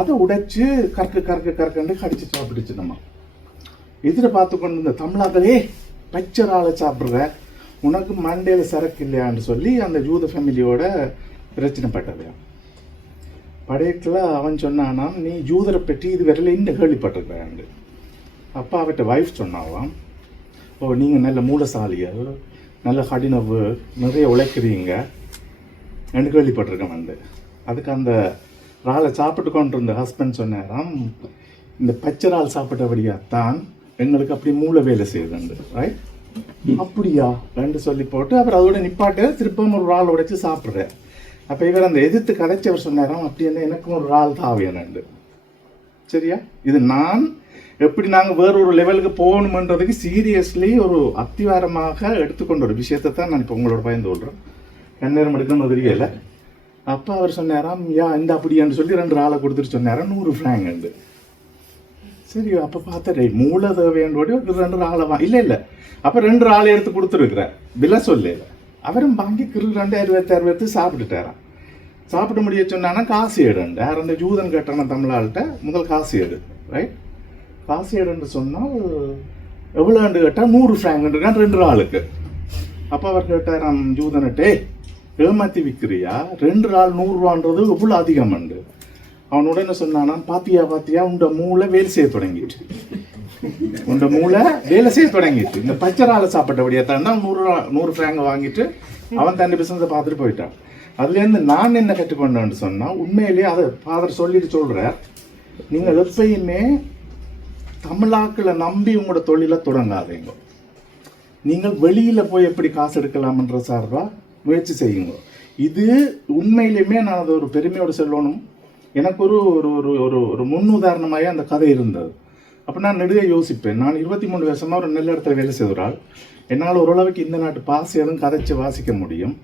அதை உடைச்சு கறக்குன்னு கடிச்சு சாப்பிடுச்சு. நம்ம இதில் பார்த்து கொண்டு இந்த தமிழாக்களே பச்சை இறாலை சாப்பிட்ற, உனக்கு மண்டையில் சரக்கு இல்லையான்னு சொல்லி அந்த ஜூத ஃபேமிலியோட பிரச்சனைப்பட்டது. படையத்தில் அவன் சொன்னானா, நீ ஜூதரை பற்றி இது வரையில் இன்னும் கேள்விப்பட்டிருக்கிறாண்டு. அப்பா அவட்ட வைஃப் சொன்னாவாம், ஓ நீங்கள் நல்ல மூலசாலியர், நல்ல கடினவு, நிறைய உழைக்கிறீங்க என்று கேள்விப்பட்டிருக்கேன் வந்து. அதுக்கு அந்த இறாலை சாப்பிட்டு கொண்டு இருந்த ஹஸ்பண்ட் சொன்னாராம், இந்த பச்சை இறால் சாப்பிட்டபடியாத்தான் எங்களுக்கு அப்படி மூளை வேலை செய்யுதுண்டு. ரைட், அப்படியா ரெண்டு சொல்லி போட்டு அப்புறம் அதோட நிப்பாட்டு திருப்பம் ஒரு இறால் உடைச்சு சாப்பிட்றேன். அப்போ இவர் அந்த எதிர்த்து கதைச்சவர் சொன்னாராம், அப்படி என்ன எனக்கும் ஒரு இறால் தாவியனண்டு. சரியா, இது நான் எப்படி நாங்கள் வேறொரு லெவலுக்கு போகணுமன்றதுக்கு சீரியஸ்லி ஒரு அத்திவாரமாக எடுத்துக்கொண்ட ஒரு விஷயத்தை தான் நான் இப்போ உங்களோட பயந்து கொள்கிறேன். கண்ணேரம் எடுக்கணும்னு தெரியல. அப்போ அவர் சொன்னாராம், யா இந்த அப்படியான்னு சொல்லி 2 இறாலை கொடுத்துட்டு சொன்னாராம் 100 ஃப்ராங்க். சரி அப்போ பார்த்தே மூளை தேவையோட ஒரு 2 ஆளை இல்லை அப்போ 2 ஆளை எடுத்து கொடுத்துருக்குறேன் விலை சொல்லல. அவரும் வாங்கி 2,660 சாப்பிட்டுட்டாரான். சாப்பிட முடிய சொன்னான்னா காசு எடுண்டு யார் அந்த ஜூதன் கேட்டான தமிழாள்கிட்ட முதல் காசு எடு ரைட். காசு எடுன்னு சொன்னால் எவ்வளோண்டு கேட்டால் 100 ஃப்ராங்க்ன்றான் 2 ஆளுக்கு. அப்போ அவர் கேட்டாராம் ஜூதன்ட்டே ஏமாற்றி விற்கிறியா 2 ஆள் 100 ரூபான்றது எவ்வளோ அதிகம்ண்டு. அவன் உடனே சொன்னானா பாத்தியா உண்ட மூளை வேலை செய்ய தொடங்கிட்டு இந்த பச்சை ஆளை சாப்பிட்டபடியா தான் 100 ஃப்ராங்க வாங்கிட்டு அவன் தண்ணி பிசினஸை பார்த்துட்டு போயிட்டான். அதுலேருந்து நான் என்ன கற்றுக்கொண்டேன்னு சொன்னால் உண்மையிலேயே அதை ஃபாதர் சொல்லிட்டு சொல்கிறார், நீங்கள் எப்பயுமே தமிழாக்களை நம்பி உங்களோட தொழிலை தொடங்காதீங்க. நீங்கள் வெளியில் போய் எப்படி காசு எடுக்கலாம்ன்ற சார்பாக முயற்சி செய்யுங்க. இது உண்மையிலுமே நான் அதை ஒரு பெருமையோடு சொல்லணும். எனக்கு ஒரு ஒரு ஒரு ஒரு முன் உதாரணமாக அந்த கதை இருந்தது. அப்போ நான் நெடுக யோசிப்பேன். நான் 23 வருஷமாக ஒரு நல்ல இடத்துல வேலை செய்கிறாள். என்னால் ஓரளவுக்கு இந்த நாட்டு பாசி எதுவும் கதைச்சு வாசிக்க முடியும்.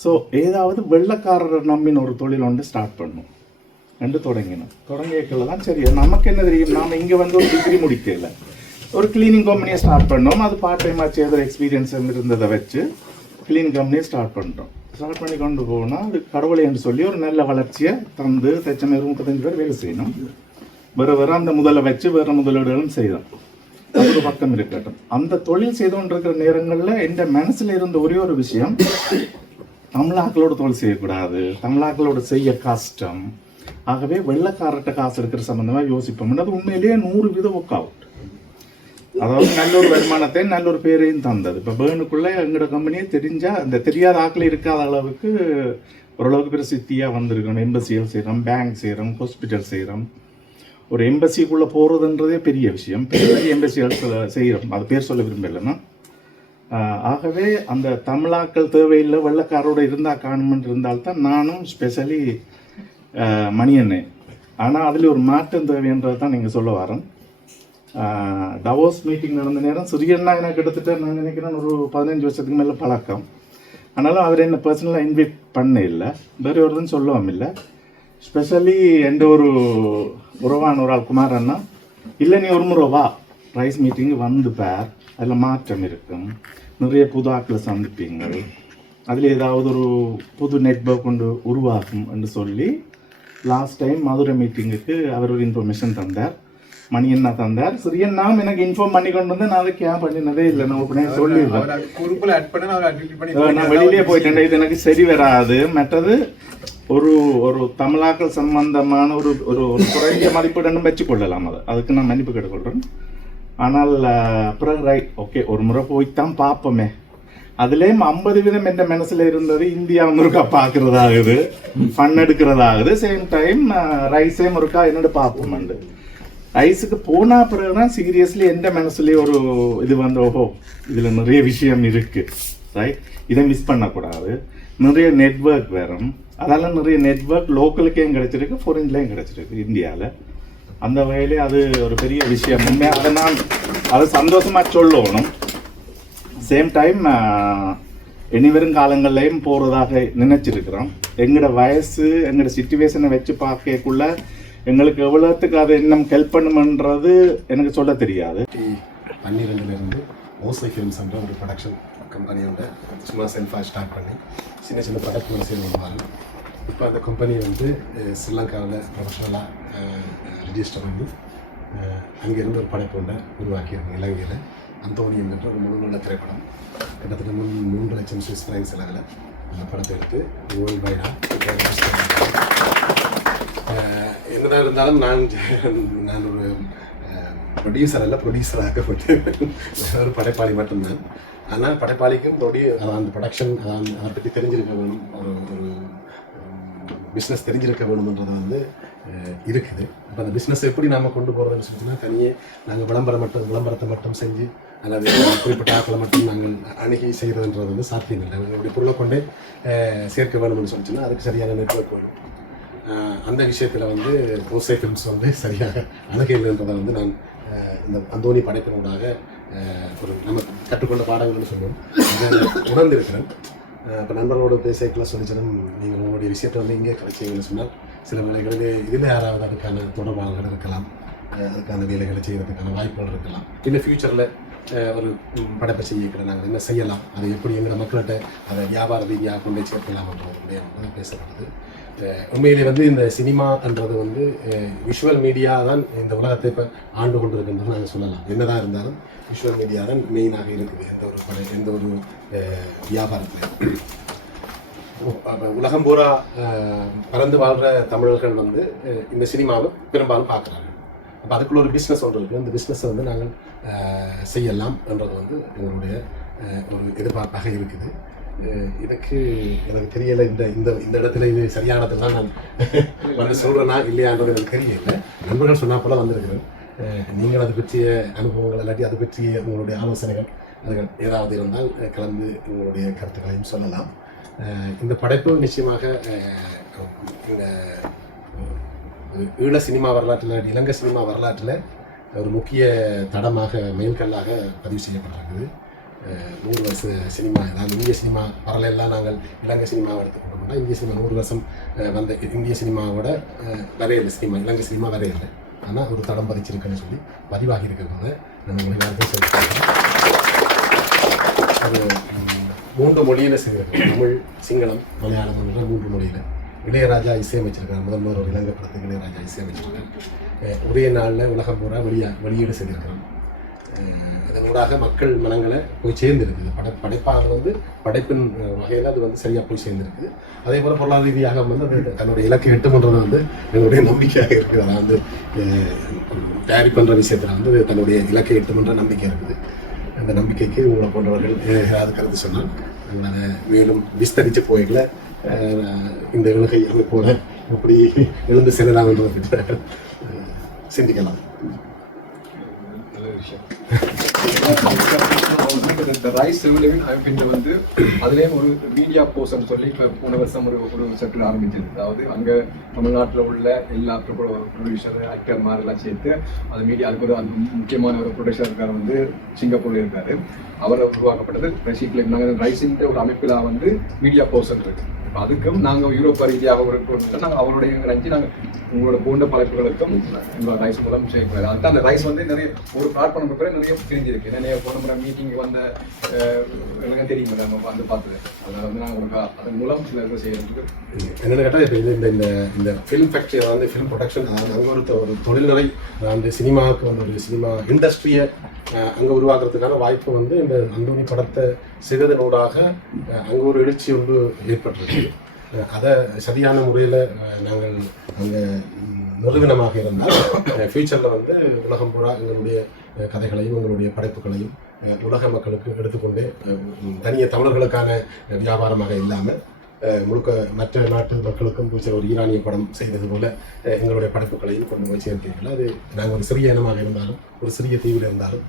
ஸோ ஏதாவது வெள்ளைக்காரரை நம்பின ஒரு தொழில் ஒன்று ஸ்டார்ட் பண்ணும் என்று தொடங்கியக்கில் தான் சரி நமக்கு என்ன தெரியும், நாம் இங்கே வந்து ஒரு டிகிரி முடிக்கல ஒரு கிளீனிங் கம்பெனியை ஸ்டார்ட் பண்ணோம். அது பார்ட் டைமாக செய்கிற எக்ஸ்பீரியன்ஸ் இருந்ததை வச்சு கிளீனிங் கம்பெனியை ஸ்டார்ட் பண்ணி கொண்டு போனால் அது கடவுளை என்று சொல்லி ஒரு நல்ல வளர்ச்சியை தந்து தச்சமே 35 பேர் வேலை செய்யணும். வேறு அந்த முதலை வச்சு வேறு முதலீடுகளும் செய்தோம். அது ஒரு பக்கம் இருக்கட்டும். அந்த தொழில் செய்து கொண்டிருக்கிற நேரங்களில் என் மனசில் இருந்த ஒரே ஒரு விஷயம், தமிழாக்களோட தொழில் செய்யக்கூடாது, தமிழாக்களோட செய்ய கஷ்டம். ஆகவே வெள்ளைக்காரர்கிட்ட காசு எடுக்கிற சம்பந்தமாக யோசிப்போம். அது உண்மையிலேயே 100% ஒர்க் அவுட். அதாவது நல்ல ஒரு வருமானத்தை நல்ல ஒரு பேரையும் தந்தது. இப்போ பேர்னுக்குள்ளே எங்களோட கம்பெனியே தெரிஞ்சால் அந்த தெரியாத ஆக்களே இருக்காத அளவுக்கு ஓரளவுக்கு பிரசித்தியாக வந்திருக்கணும். எம்பசிகள் செய்கிறோம், பேங்க் செய்கிறோம், ஹாஸ்பிட்டல் செய்கிறோம். ஒரு எம்பசிக்குள்ளே போகிறதுன்றதே பெரிய விஷயம். பெரிய எம்பசிகள் செய்கிறோம், அது பேர் சொல்ல விரும்பலைன்னா. ஆகவே அந்த தமிழாக்கள் தேவையில்லை, வெள்ளைக்காரோடு இருந்தால் காணுமென்று இருந்தால்தான் நானும் ஸ்பெஷலி மணியண்ணே. ஆனால் அதில் ஒரு மாற்றம் தேவைன்றது தான் நீங்கள் சொல்ல வரேன். டவோஸ் மீட்டிங் நடந்த நேரம் சிறியண்ணா எனக்கு கிட்டத்தட்ட நான் நினைக்கிறேன் ஒரு 15 வருஷத்துக்கு மேலே பழக்கம். ஆனாலும் அவர் என்ன பர்சனலாக இன்வைட் பண்ண இல்லை, வேறு ஒருதுன்னு சொல்லவும் இல்லை. ஸ்பெஷலி எந்த ஒரு உறவான ஒரு ஆள் குமார் அண்ணா, இல்லை நீ ஒரு முறை வா ரைஸ் மீட்டிங்கு வந்து பார், அதில் மாற்றம் இருக்கும், நிறைய புது ஆக்களை சந்திப்பீங்கள், அதில் ஏதாவது ஒரு புது நெட்வொர்க் கொண்டு உருவாகும் என்று சொல்லி லாஸ்ட் டைம் மதுரை மீட்டிங்குக்கு அவர் ஒரு இன்ஃபர்மேஷன் தந்தார். மணியண்ணா தந்தார். சிறியண்ணாவும் எனக்கு இன்ஃபார்ம் பண்ணி கொண்டு வந்து நான் அதை கேம் பண்ணினதே இல்லை. நான் உடனே சொல்லிடுறேன், நான் வெளியிலே போயிட்டேன், இது எனக்கு சரி வராது. மற்றது ஒரு ஒரு தமிழாக்கள் சம்பந்தமான ஒரு ஒரு குறைஞ்ச மதிப்பீடுன்னு வச்சுக்கொள்ளலாம். அதுக்கு நான் மன்னிப்பு கேட்டுக்கொள்கிறேன். ஆனால் அப்புறம் ரைட் ஓகே ஒரு முறை போய்த்தான் பார்ப்போமே. அதுலேயும் 50% என்ற மனசில் இருந்தது இந்தியா முருக்கா பார்க்குறதாகுது, ஃபன் எடுக்கிறதாகுது. சேம் டைம் ரைஸே முருக்கா என்னோட பார்ப்போம்ண்டு. ரைஸுக்கு போனால் பிறகு தான் சீரியஸ்லி எந்த மனசுலேயே ஒரு இது வந்து ஓஹோ இதில் நிறைய விஷயம் இருக்குது ரைட், இதை மிஸ் பண்ணக்கூடாது. நிறைய நெட்வொர்க் வரும். அதெல்லாம் நிறைய நெட்வொர்க் லோக்கலுக்கேயும் கிடச்சிருக்கு, ஃபாரின்லேயும் கிடச்சிருக்கு இந்தியாவில். அந்த வகையிலே அது ஒரு பெரிய விஷயம். உண்மையாக அதை நான் அதை சந்தோஷமாக சொல்லணும். சேம் டைம் இனிவரும் காலங்கள்லையும் போகிறதாக நினைச்சிருக்கிறோம். எங்களோட வயசு எங்களோட சிச்சுவேஷனை வச்சு பார்க்கக்குள்ள எங்களுக்கு எவ்வளோத்துக்கு அது இன்னும் ஹெல்ப் பண்ணுமென்றது எனக்கு சொல்ல தெரியாது. 12லேருந்து ஓசை ஃபிலிம்ஸ் என்ற ஒரு ப்ரொடக்ஷன் கம்பெனி வந்து சும்மா செல்ஃபாக ஸ்டார்ட் பண்ணி சின்ன சின்ன ப்ராடக்ட் செய்து வருவாங்க. இப்போ அந்த கம்பெனி வந்து ஸ்ரீலங்காவில் ப்ரொஃபஷனலாக ரிஜிஸ்டர் பண்ணி அங்கேருந்து ஒரு படைப்பு ஒன்றை உருவாக்கியிருக்கோம். இலங்கையில் அந்தோனியம் என்ற ஒரு முழுநூல திரைப்படம் கிட்டத்தட்ட 3 லட்சம் ஸ்விஸ் ஃப்ராங்க் செலவில் அந்த படத்தை எடுத்து வேர்ல்டு வைடாக என்னதான் இருந்தாலும் நான் ஒரு ப்ரொடியூசர் அல்ல, ப்ரொடியூசராகப்பட்டு ஒரு படைப்பாளி மட்டும்தான். ஆனால் படைப்பாளிக்கும் அந்த ப்ரொடக்ஷன் அதை பற்றி தெரிஞ்சிருக்க வேணும், ஒரு பிஸ்னஸ் தெரிஞ்சிருக்க வேணும்ன்றது வந்து இருக்குது. இப்போ அந்த பிஸ்னஸ் எப்படி நாம் கொண்டு போகிறதுன்னு சொல்லிச்சுன்னா, தனியே நாங்கள் விளம்பரத்தை மட்டும் செஞ்சு அல்லது குறிப்பிட்ட ஆக்களை மட்டும் நாங்கள் அணுகி செய்கிறதுன்றது வந்து சாத்தியம் இல்லை. எங்களுடைய பொருளை கொண்டே சேர்க்க வேணும்னு சொல்லிச்சுன்னா அதுக்கு சரியான நெட்வொர்க் வேணும். அந்த விஷயத்தில் வந்து ஓசை ஃபிலிம்ஸ் வந்து சரியாக அணுகைன்றதை வந்து நான் இந்த அந்தோனி படைப்பினூடாக ஒரு நம்ம கற்றுக்கொண்ட பாடங்கள்னு சொல்லுவோம், அதை உணர்ந்திருக்கிறேன். இப்போ நண்பர்களோட பேசிக்கலாம் சொல்லிச்சேன், நீங்கள் உங்களுடைய விஷயத்தை வந்து இங்கே கிடைச்சிங்கன்னு சொன்னால் சில வேளைகளில் இதில் யாராவது அதுக்கான தொடர்பாளர்கள் இருக்கலாம், அதுக்கான வேலைகளை செய்கிறதுக்கான வாய்ப்புகள் இருக்கலாம். இன்னும் ஃப்யூச்சரில் ஒரு படைப்பை செய்யக்கிற நாங்கள் என்ன செய்யலாம், அதை எப்படி எங்கள் மக்கள்கிட்ட அதை வியாபார ரீதியாக கொண்டு சேர்க்கலாம்ன்றது பேசப்படுது. உண்மையிலே வந்து இந்த சினிமான்றது வந்து விஷுவல் மீடியா தான் இந்த உலகத்தை இப்போ ஆண்டு கொண்டு இருக்குன்றது நாங்கள் சொல்லலாம். என்னதான் இருந்தாலும் விஷுவல் மீடியா தான் மெயினாக இருக்குது எந்த ஒரு வியாபாரத்தில். உலகம் பூரா பறந்து வாழ்கிற தமிழர்கள் வந்து இந்த சினிமாவை பெரும்பாலும் பார்க்குறாங்க. அப்போ அதுக்குள்ள ஒரு பிஸ்னஸ் ஒன்று இருக்குது. அந்த பிஸ்னஸை வந்து நாங்கள் செய்யலாம் என்றது வந்து எங்களுடைய ஒரு எதிர்பார்ப்பாக இருக்குது. எனக்கு தெரியலை இந்த இந்த இந்த இடத்துல இது சரியானதுலாம் நான் வந்து சொல்கிறேன்னா இல்லையான்றது எனக்கு தெரியல. நண்பர்கள் சொன்னால் போல வந்திருக்கிறேன். நீங்கள் அதை பற்றிய அனுபவங்கள் இல்லாட்டி அதை பற்றிய உங்களுடைய ஆலோசனைகள் அதுகள் ஏதாவது இருந்தால் கலந்து உங்களுடைய கருத்துக்களையும் சொல்லலாம். இந்த படைப்பு நிச்சயமாக இந்த ஈழ சினிமா வரலாற்றில், இலங்கை சினிமா வரலாற்றில் ஒரு முக்கிய தடமாக மைல்கல்லாக பதிவு செய்யப்பட்டிருக்குது. 100 வருஷ சினிமா, அதாவது இந்திய சினிமா வரலெல்லாம் நாங்கள் இலங்கை சினிமாவை எடுத்துக்கொண்டோம்னா இந்திய சினிமா 100 வருஷம் வந்த இந்திய சினிமாவோட வரையில்லை சினிமா, இலங்கை சினிமா வரையில்லை. ஆனால் ஒரு தடம் பதிச்சிருக்குன்னு சொல்லி பதிவாகி இருக்கிறத நம்ம எல்லாருக்கும் சொல்லியிருக்கோம். அது 3 மொழியில் செய்திருக்கோம். தமிழ், சிங்களம், மலையாளம் என்ற 3 மொழியில். இளையராஜா இசையமைச்சிருக்கார். முதல் ஒரு இலங்கை படத்துக்கு இளையராஜா இசையமைச்சிருக்கார். ஒரே நாளில் உலகம் பூரா வெளியீடு செய்திருக்கிறோம். அதனூடாக மக்கள் மனங்களை போய் சேர்ந்துருக்குது. படைப்பாக வந்து படைப்பின் வகையில் அது வந்து சரியாக போய் சேர்ந்துருக்குது. அதே போல் பொருளாதார ரீதியாக வந்து அது தன்னுடைய இலக்கை எட்டுமன்றது வந்து எங்களுடைய நம்பிக்கையாக இருக்குது. அதாவது தயாரிப்புன்ற விஷயத்தில் வந்து தன்னுடைய இலக்கை எட்டுமன்ற நம்பிக்கை இருக்குது. அந்த நம்பிக்கைக்கு உங்களை போன்றவர்கள் ஏதாவது கருத்து சொன்னால் நாங்கள் அதை மேலும் விஸ்தரித்து போய்களை இந்த இலகை அமைப்போட எப்படி எழுந்து செல்லலாம் என்றதை பற்றி சிந்திக்கலாம். நல்ல விஷயம். இந்த ரைஸ் அப்படின்ற வந்து அதுலேயும் ஒரு மீடியா போஸ்ட்னு சொல்லி இப்போ போன வருஷம் ஒரு சர்க்கிள் ஆரம்பிச்சது. அதாவது அங்கே தமிழ்நாட்டில் உள்ள எல்லா ப்ரொடியூசர் ஆக்டர் மாதிரிலாம் சேர்த்து அது மீடியா, அதுக்கு ஒரு முக்கியமான ஒரு ப்ரொடியூசர் இருக்கார் வந்து சிங்கப்பூரில் இருக்கார். அவரை உருவாக்கப்பட்டது ரஷ்யத்தில். நாங்கள் ரைஸின்ற ஒரு அமைப்பில் வந்து மீடியா போஸ்ட் இருக்கு. அதுக்கும் நாங்கள் யூரோப்பா ரீதியாக ஒரு நாங்கள் அவருடைய நினைச்சு நாங்கள் உங்களோட போன்ற படைப்புகளுக்கும் எங்களோட ரைஸ் மூலம் செய்யக்கூடாது. அதுதான் அந்த ரைஸ் வந்து நிறைய ஒரு பிளாட்ஃபார்ம் இருக்கிற நிறைய தெரிஞ்சிருக்கு. நிறைய போன முறை மீட்டிங் வந்த எனக்கு தெரியும் நம்ம வந்து பார்த்தது. அதனால் வந்து நாங்கள் உங்களுக்கு அதன் மூலம் சில இது செய்யறதுக்கு என்னென்னு கேட்டால் இப்போ இந்த இந்த ஃபிலிம் ஃபேக்ட்ரி, அதாவது ஃபிலிம் ப்ரொடக்ஷன், அதாவது அங்கே ஒரு தொழில்நிலை, அந்த சினிமாவுக்கு வந்து ஒரு சினிமா இண்டஸ்ட்ரியை அங்கே உருவாக்குறதுக்கான வாய்ப்பு வந்து இந்த அந்தோனி படத்தை சிறிதனூடாக அங்கே ஒரு எழுச்சி ஒன்று ஏற்பட்டிருக்கு. அதை சரியான முறையில் நாங்கள் அங்கே நிறுவனமாக இருந்தால் ஃபியூச்சரில் வந்து உலகம் பூரா எங்களுடைய கதைகளையும் எங்களுடைய படைப்புகளையும் உலக மக்களுக்கு எடுத்துக்கொண்டு தனிய தமிழர்களுக்கான வியாபாரமாக இல்லாமல் முழுக்க மற்ற நாட்டு மக்களுக்கும் பிடிச்ச ஒரு ஈரானிய படம் செய்தது போல எங்களுடைய படைப்புகளையும் கொண்டு போய் சேர்த்தீர்கள். அது நாங்கள் ஒரு சிறிய இனமாக இருந்தாலும், ஒரு சிறிய தீவில் இருந்தாலும்,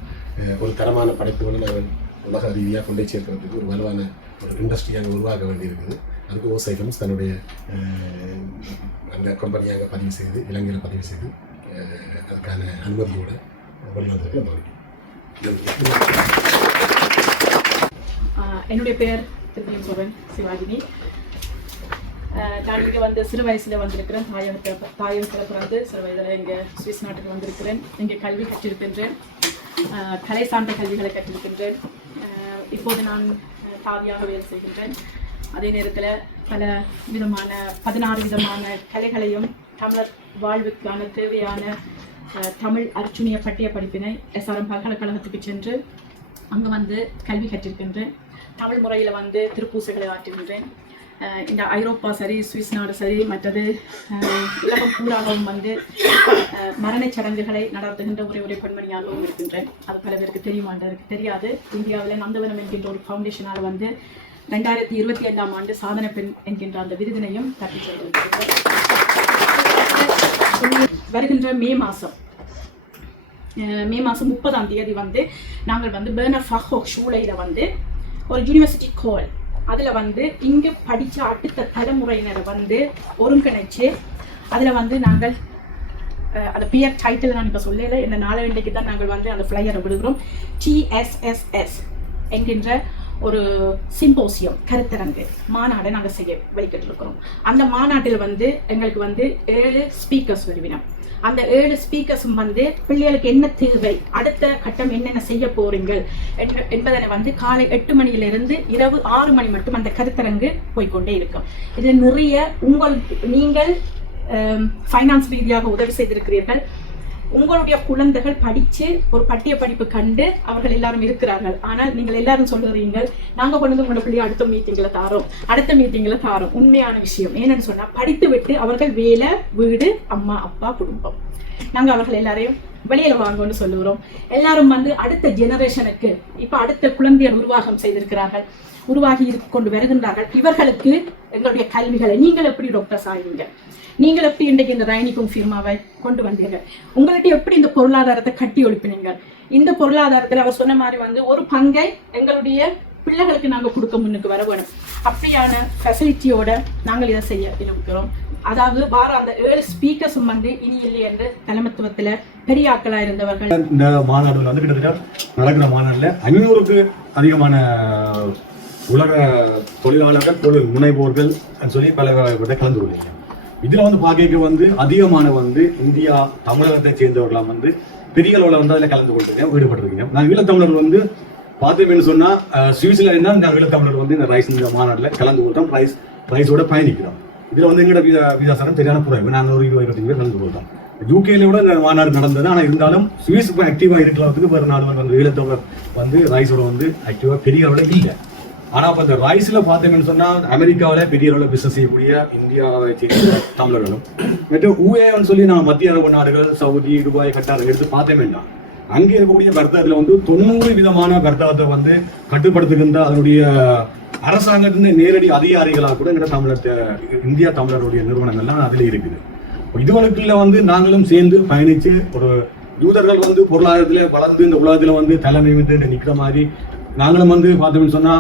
ஒரு தரமான படைப்புகளை நாங்கள் உலக ரீதியாக கொண்டு சேர்க்கிறதுக்கு ஒரு வலுவான ஒரு இண்டஸ்ட்ரியாக உருவாக்க வேண்டியிருக்குது. அதுக்கு ஓசை ஃபிலிம்ஸ் தன்னுடைய அந்த கம்பெனியாக பதிவு செய்து, இலங்கையில் பதிவு செய்து அதுக்கான அனுமதியோடு வெளிவந்திருக்கு. என்னுடைய பெயர் திருநீசோபன் சிவாஜினி. நான் இங்கே வந்து சிறு வயசில் வந்திருக்கிறேன். தாயகத்தில் பிறந்து சிறு வயதில் இங்கே சுவிஸ் நாட்டுக்கு வந்திருக்கிறேன். இங்கே கல்வி கற்றிருக்கின்றேன். கலை சார்ந்த கல்விகளை கற்றிருக்கின்றேன். இப்போது நான் தாவியாக வேலை செய்கின்றேன். அதே நேரத்தில் பல விதமான 16 விதமான கலைகளையும் தமிழர் வாழ்வுக்கான தேவையான தமிழ் அர்ச்சுனிய பட்டய படிப்பினை SRM பல்கலைக்கழகத்துக்கு சென்று அங்கே வந்து கல்வி கற்றிருக்கின்றேன். தமிழ் முறையில் வந்து திருப்பூசைகளை ஆற்றுகின்றேன். இந்த ஐரோப்பா சரி, சுவிஸ் நாடு சரி, மற்றது உலகம் பூராகவும் வந்து மரணச் சடங்குகளை நடத்துகின்ற ஒரே பெண்மணியாகவும் இருக்கின்றேன். அது பல பேருக்கு தெரியுமாண்டருக்கு தெரியாது. இந்தியாவில் நந்தவனம் என்கின்ற ஒரு ஃபவுண்டேஷனால் வந்து 2025ஆம் ஆண்டு சாதனை பெண் என்கின்ற அந்த விருதினையும் தட்டிச் சென்றிருக்கிறேன். வருகின்ற மே மாதம் 30ஆம் தேதி வந்து நாங்கள் வந்து பெர்னர் ஃபஹோக் ஷூலையில் வந்து ஒரு யூனிவர்சிட்டி கோல், அதில் வந்து இங்கே படித்த அடுத்த தலைமுறையினரை வந்து ஒருங்கிணைச்சு அதில் வந்து நாங்கள் அந்த பியர் டைட்டில் நான் இப்போ சொல்லலை, இந்த நாளவேண்டைக்கு தான் நாங்கள் வந்து அந்த ஃப்ளையரை விடுகிறோம். TSSS என்கின்ற ஒரு சிம்போசியம் கருத்தரங்கு மாநாடை நாங்கள் செய்ய வெளிக்கிட்டு இருக்கிறோம். அந்த மாநாட்டில் வந்து எங்களுக்கு வந்து 7 ஸ்பீக்கர்ஸ் வருவினோம். அந்த 7 ஸ்பீக்கர்ஸும் வந்து பிள்ளைகளுக்கு என்ன தேவை, அடுத்த கட்டம் என்னென்ன செய்ய போறீங்க என்பதனை வந்து காலை 8 மணியிலிருந்து இரவு 6 மணி மட்டும் அந்த கருத்தரங்கு போய்கொண்டே இருக்கும். இது நிறைய நீங்கள் ஃபைனான்ஸ் ரீதியாக உதவி செய்திருக்கிறீர்கள். உங்களுடைய குழந்தைகள் படித்து ஒரு பட்டிய படிப்பு கண்டு அவர்கள் எல்லாரும் இருக்கிறார்கள். ஆனால் நீங்கள் எல்லாரும் சொல்லுறீங்க நாங்கள் கொண்டு வந்து உங்களோட பிள்ளைய அடுத்த மீட்டிங்கில் தாரோம். உண்மையான விஷயம் ஏன்னு சொன்னால் படித்து விட்டு அவர்கள் வேலை, வீடு, அம்மா அப்பா, குடும்பம், நாங்கள் அவர்கள் எல்லாரையும் வெளியில வாங்கன்னு சொல்லுகிறோம். எல்லாரும் வந்து அடுத்த ஜெனரேஷனுக்கு இப்போ அடுத்த குழந்தையர் உருவாகம் செய்திருக்கிறார்கள், உருவாகி கொண்டு வருகின்றார்கள். இவர்களுக்கு எங்களுடைய கல்விகளை நீங்கள் எப்படி டாக்டர்ஸ் ஆவீங்க, நீங்கள் எப்படி இன்றைக்கு இந்த ரைனிக்கும் ஃபிர்மாவை கொண்டு வந்தீங்க, உங்கள்கிட்ட எப்படி இந்த பொருளாதாரத்தை கட்டி ஒழிப்பினீங்க. இந்த பொருளாதாரத்தில் அவர் சொன்ன மாதிரி வந்து ஒரு பங்கை எங்களுடைய பிள்ளைகளுக்கு நாங்கள் கொடுக்க முன்னுக்கு வர வேணும். அப்படியான ஃபெசிலிட்டியோட நாங்கள் இதை செய்ய இருக்கிறோம். அதாவது வார அந்த 7 ஸ்பீக்கர்ஸும் வந்து இனி இல்லை என்று தலைமத்துவத்தில் பெரிய ஆட்களாக இருந்தவர்கள். இந்த மாநாடு வந்து கிட்டத்தட்ட நடக்கிற மாநாட்டில் 500க்கு அதிகமான உலக தொழிலாளர்கள், தொழில் முனைவோர்கள் சொல்லி பல கலந்து கொள்ளுங்க. இதுல வந்து பாக்க வந்து அதிகமான வந்து இந்தியா தமிழகத்தை சேர்ந்தவர்களாம் வந்து பெரிய அளவில் வந்து அதில் கலந்து கொள்றீங்க, ஈடுபட்டிருக்கீங்க. நான் ஈழத்தமிழர் வந்து பார்த்தேன்னு சொன்னா சுவிட்சர்லாந்து தான் நாங்கள் ஈழத்தமிழர் வந்து இந்த ரைஸ் இந்த மாநாட்டில் கலந்து கொள்றோம், ரைஸோட பயணிக்கிறோம். இதுல வந்து எங்களோட விசாசனம் சரியான குறைவு. நாங்கள் ஒரு 20-25 பேர் கலந்து கொள்றோம். யூகேல விட இந்த மாநாடு நடந்தது. ஆனால் இருந்தாலும் சுவிஸ் இப்போ ஆக்டிவா இருக்கிறதுக்கு வேறு நாடுகள் வந்து ஈழத்தமிழர் வந்து ரைஸோட வந்து ஆக்டிவா பெரிய அளவில் இல்லை. ஆனால் இப்போ இந்த ரைஸ்ல பார்த்தீங்கன்னு சொன்னால் அமெரிக்காவில் பெரிய அளவில் பிசினஸ் செய்யக்கூடிய இந்தியாவை சேர்ந்த தமிழர்களும் மற்றும் ஊஏன்னு சொல்லி நான் மத்திய அரபு நாடுகள், சவுதி, துபாய், கட்டார் எடுத்து பார்த்தேன்னா அங்கே இருக்கக்கூடிய வர்த்தகத்தில் வந்து 90 விதமான வர்த்தகத்தை வந்து கட்டுப்படுத்துகின்ற அதனுடைய அரசாங்கத்தின் நேரடி அதிகாரிகளாக கூட எங்க இந்தியா தமிழருடைய நிறுவனங்கள்லாம் அதில் இருக்குது. இதுவனுக்குள்ள வந்து நாங்களும் சேர்ந்து பயணிச்சு ஒரு யூதர்கள் வந்து பொருளாதாரத்தில் வளர்ந்து இந்த உலகத்தில் வந்து தலைமை வந்து நிற்கிற மாதிரி நாங்களும் வந்து பார்த்தோம்னு சொன்னா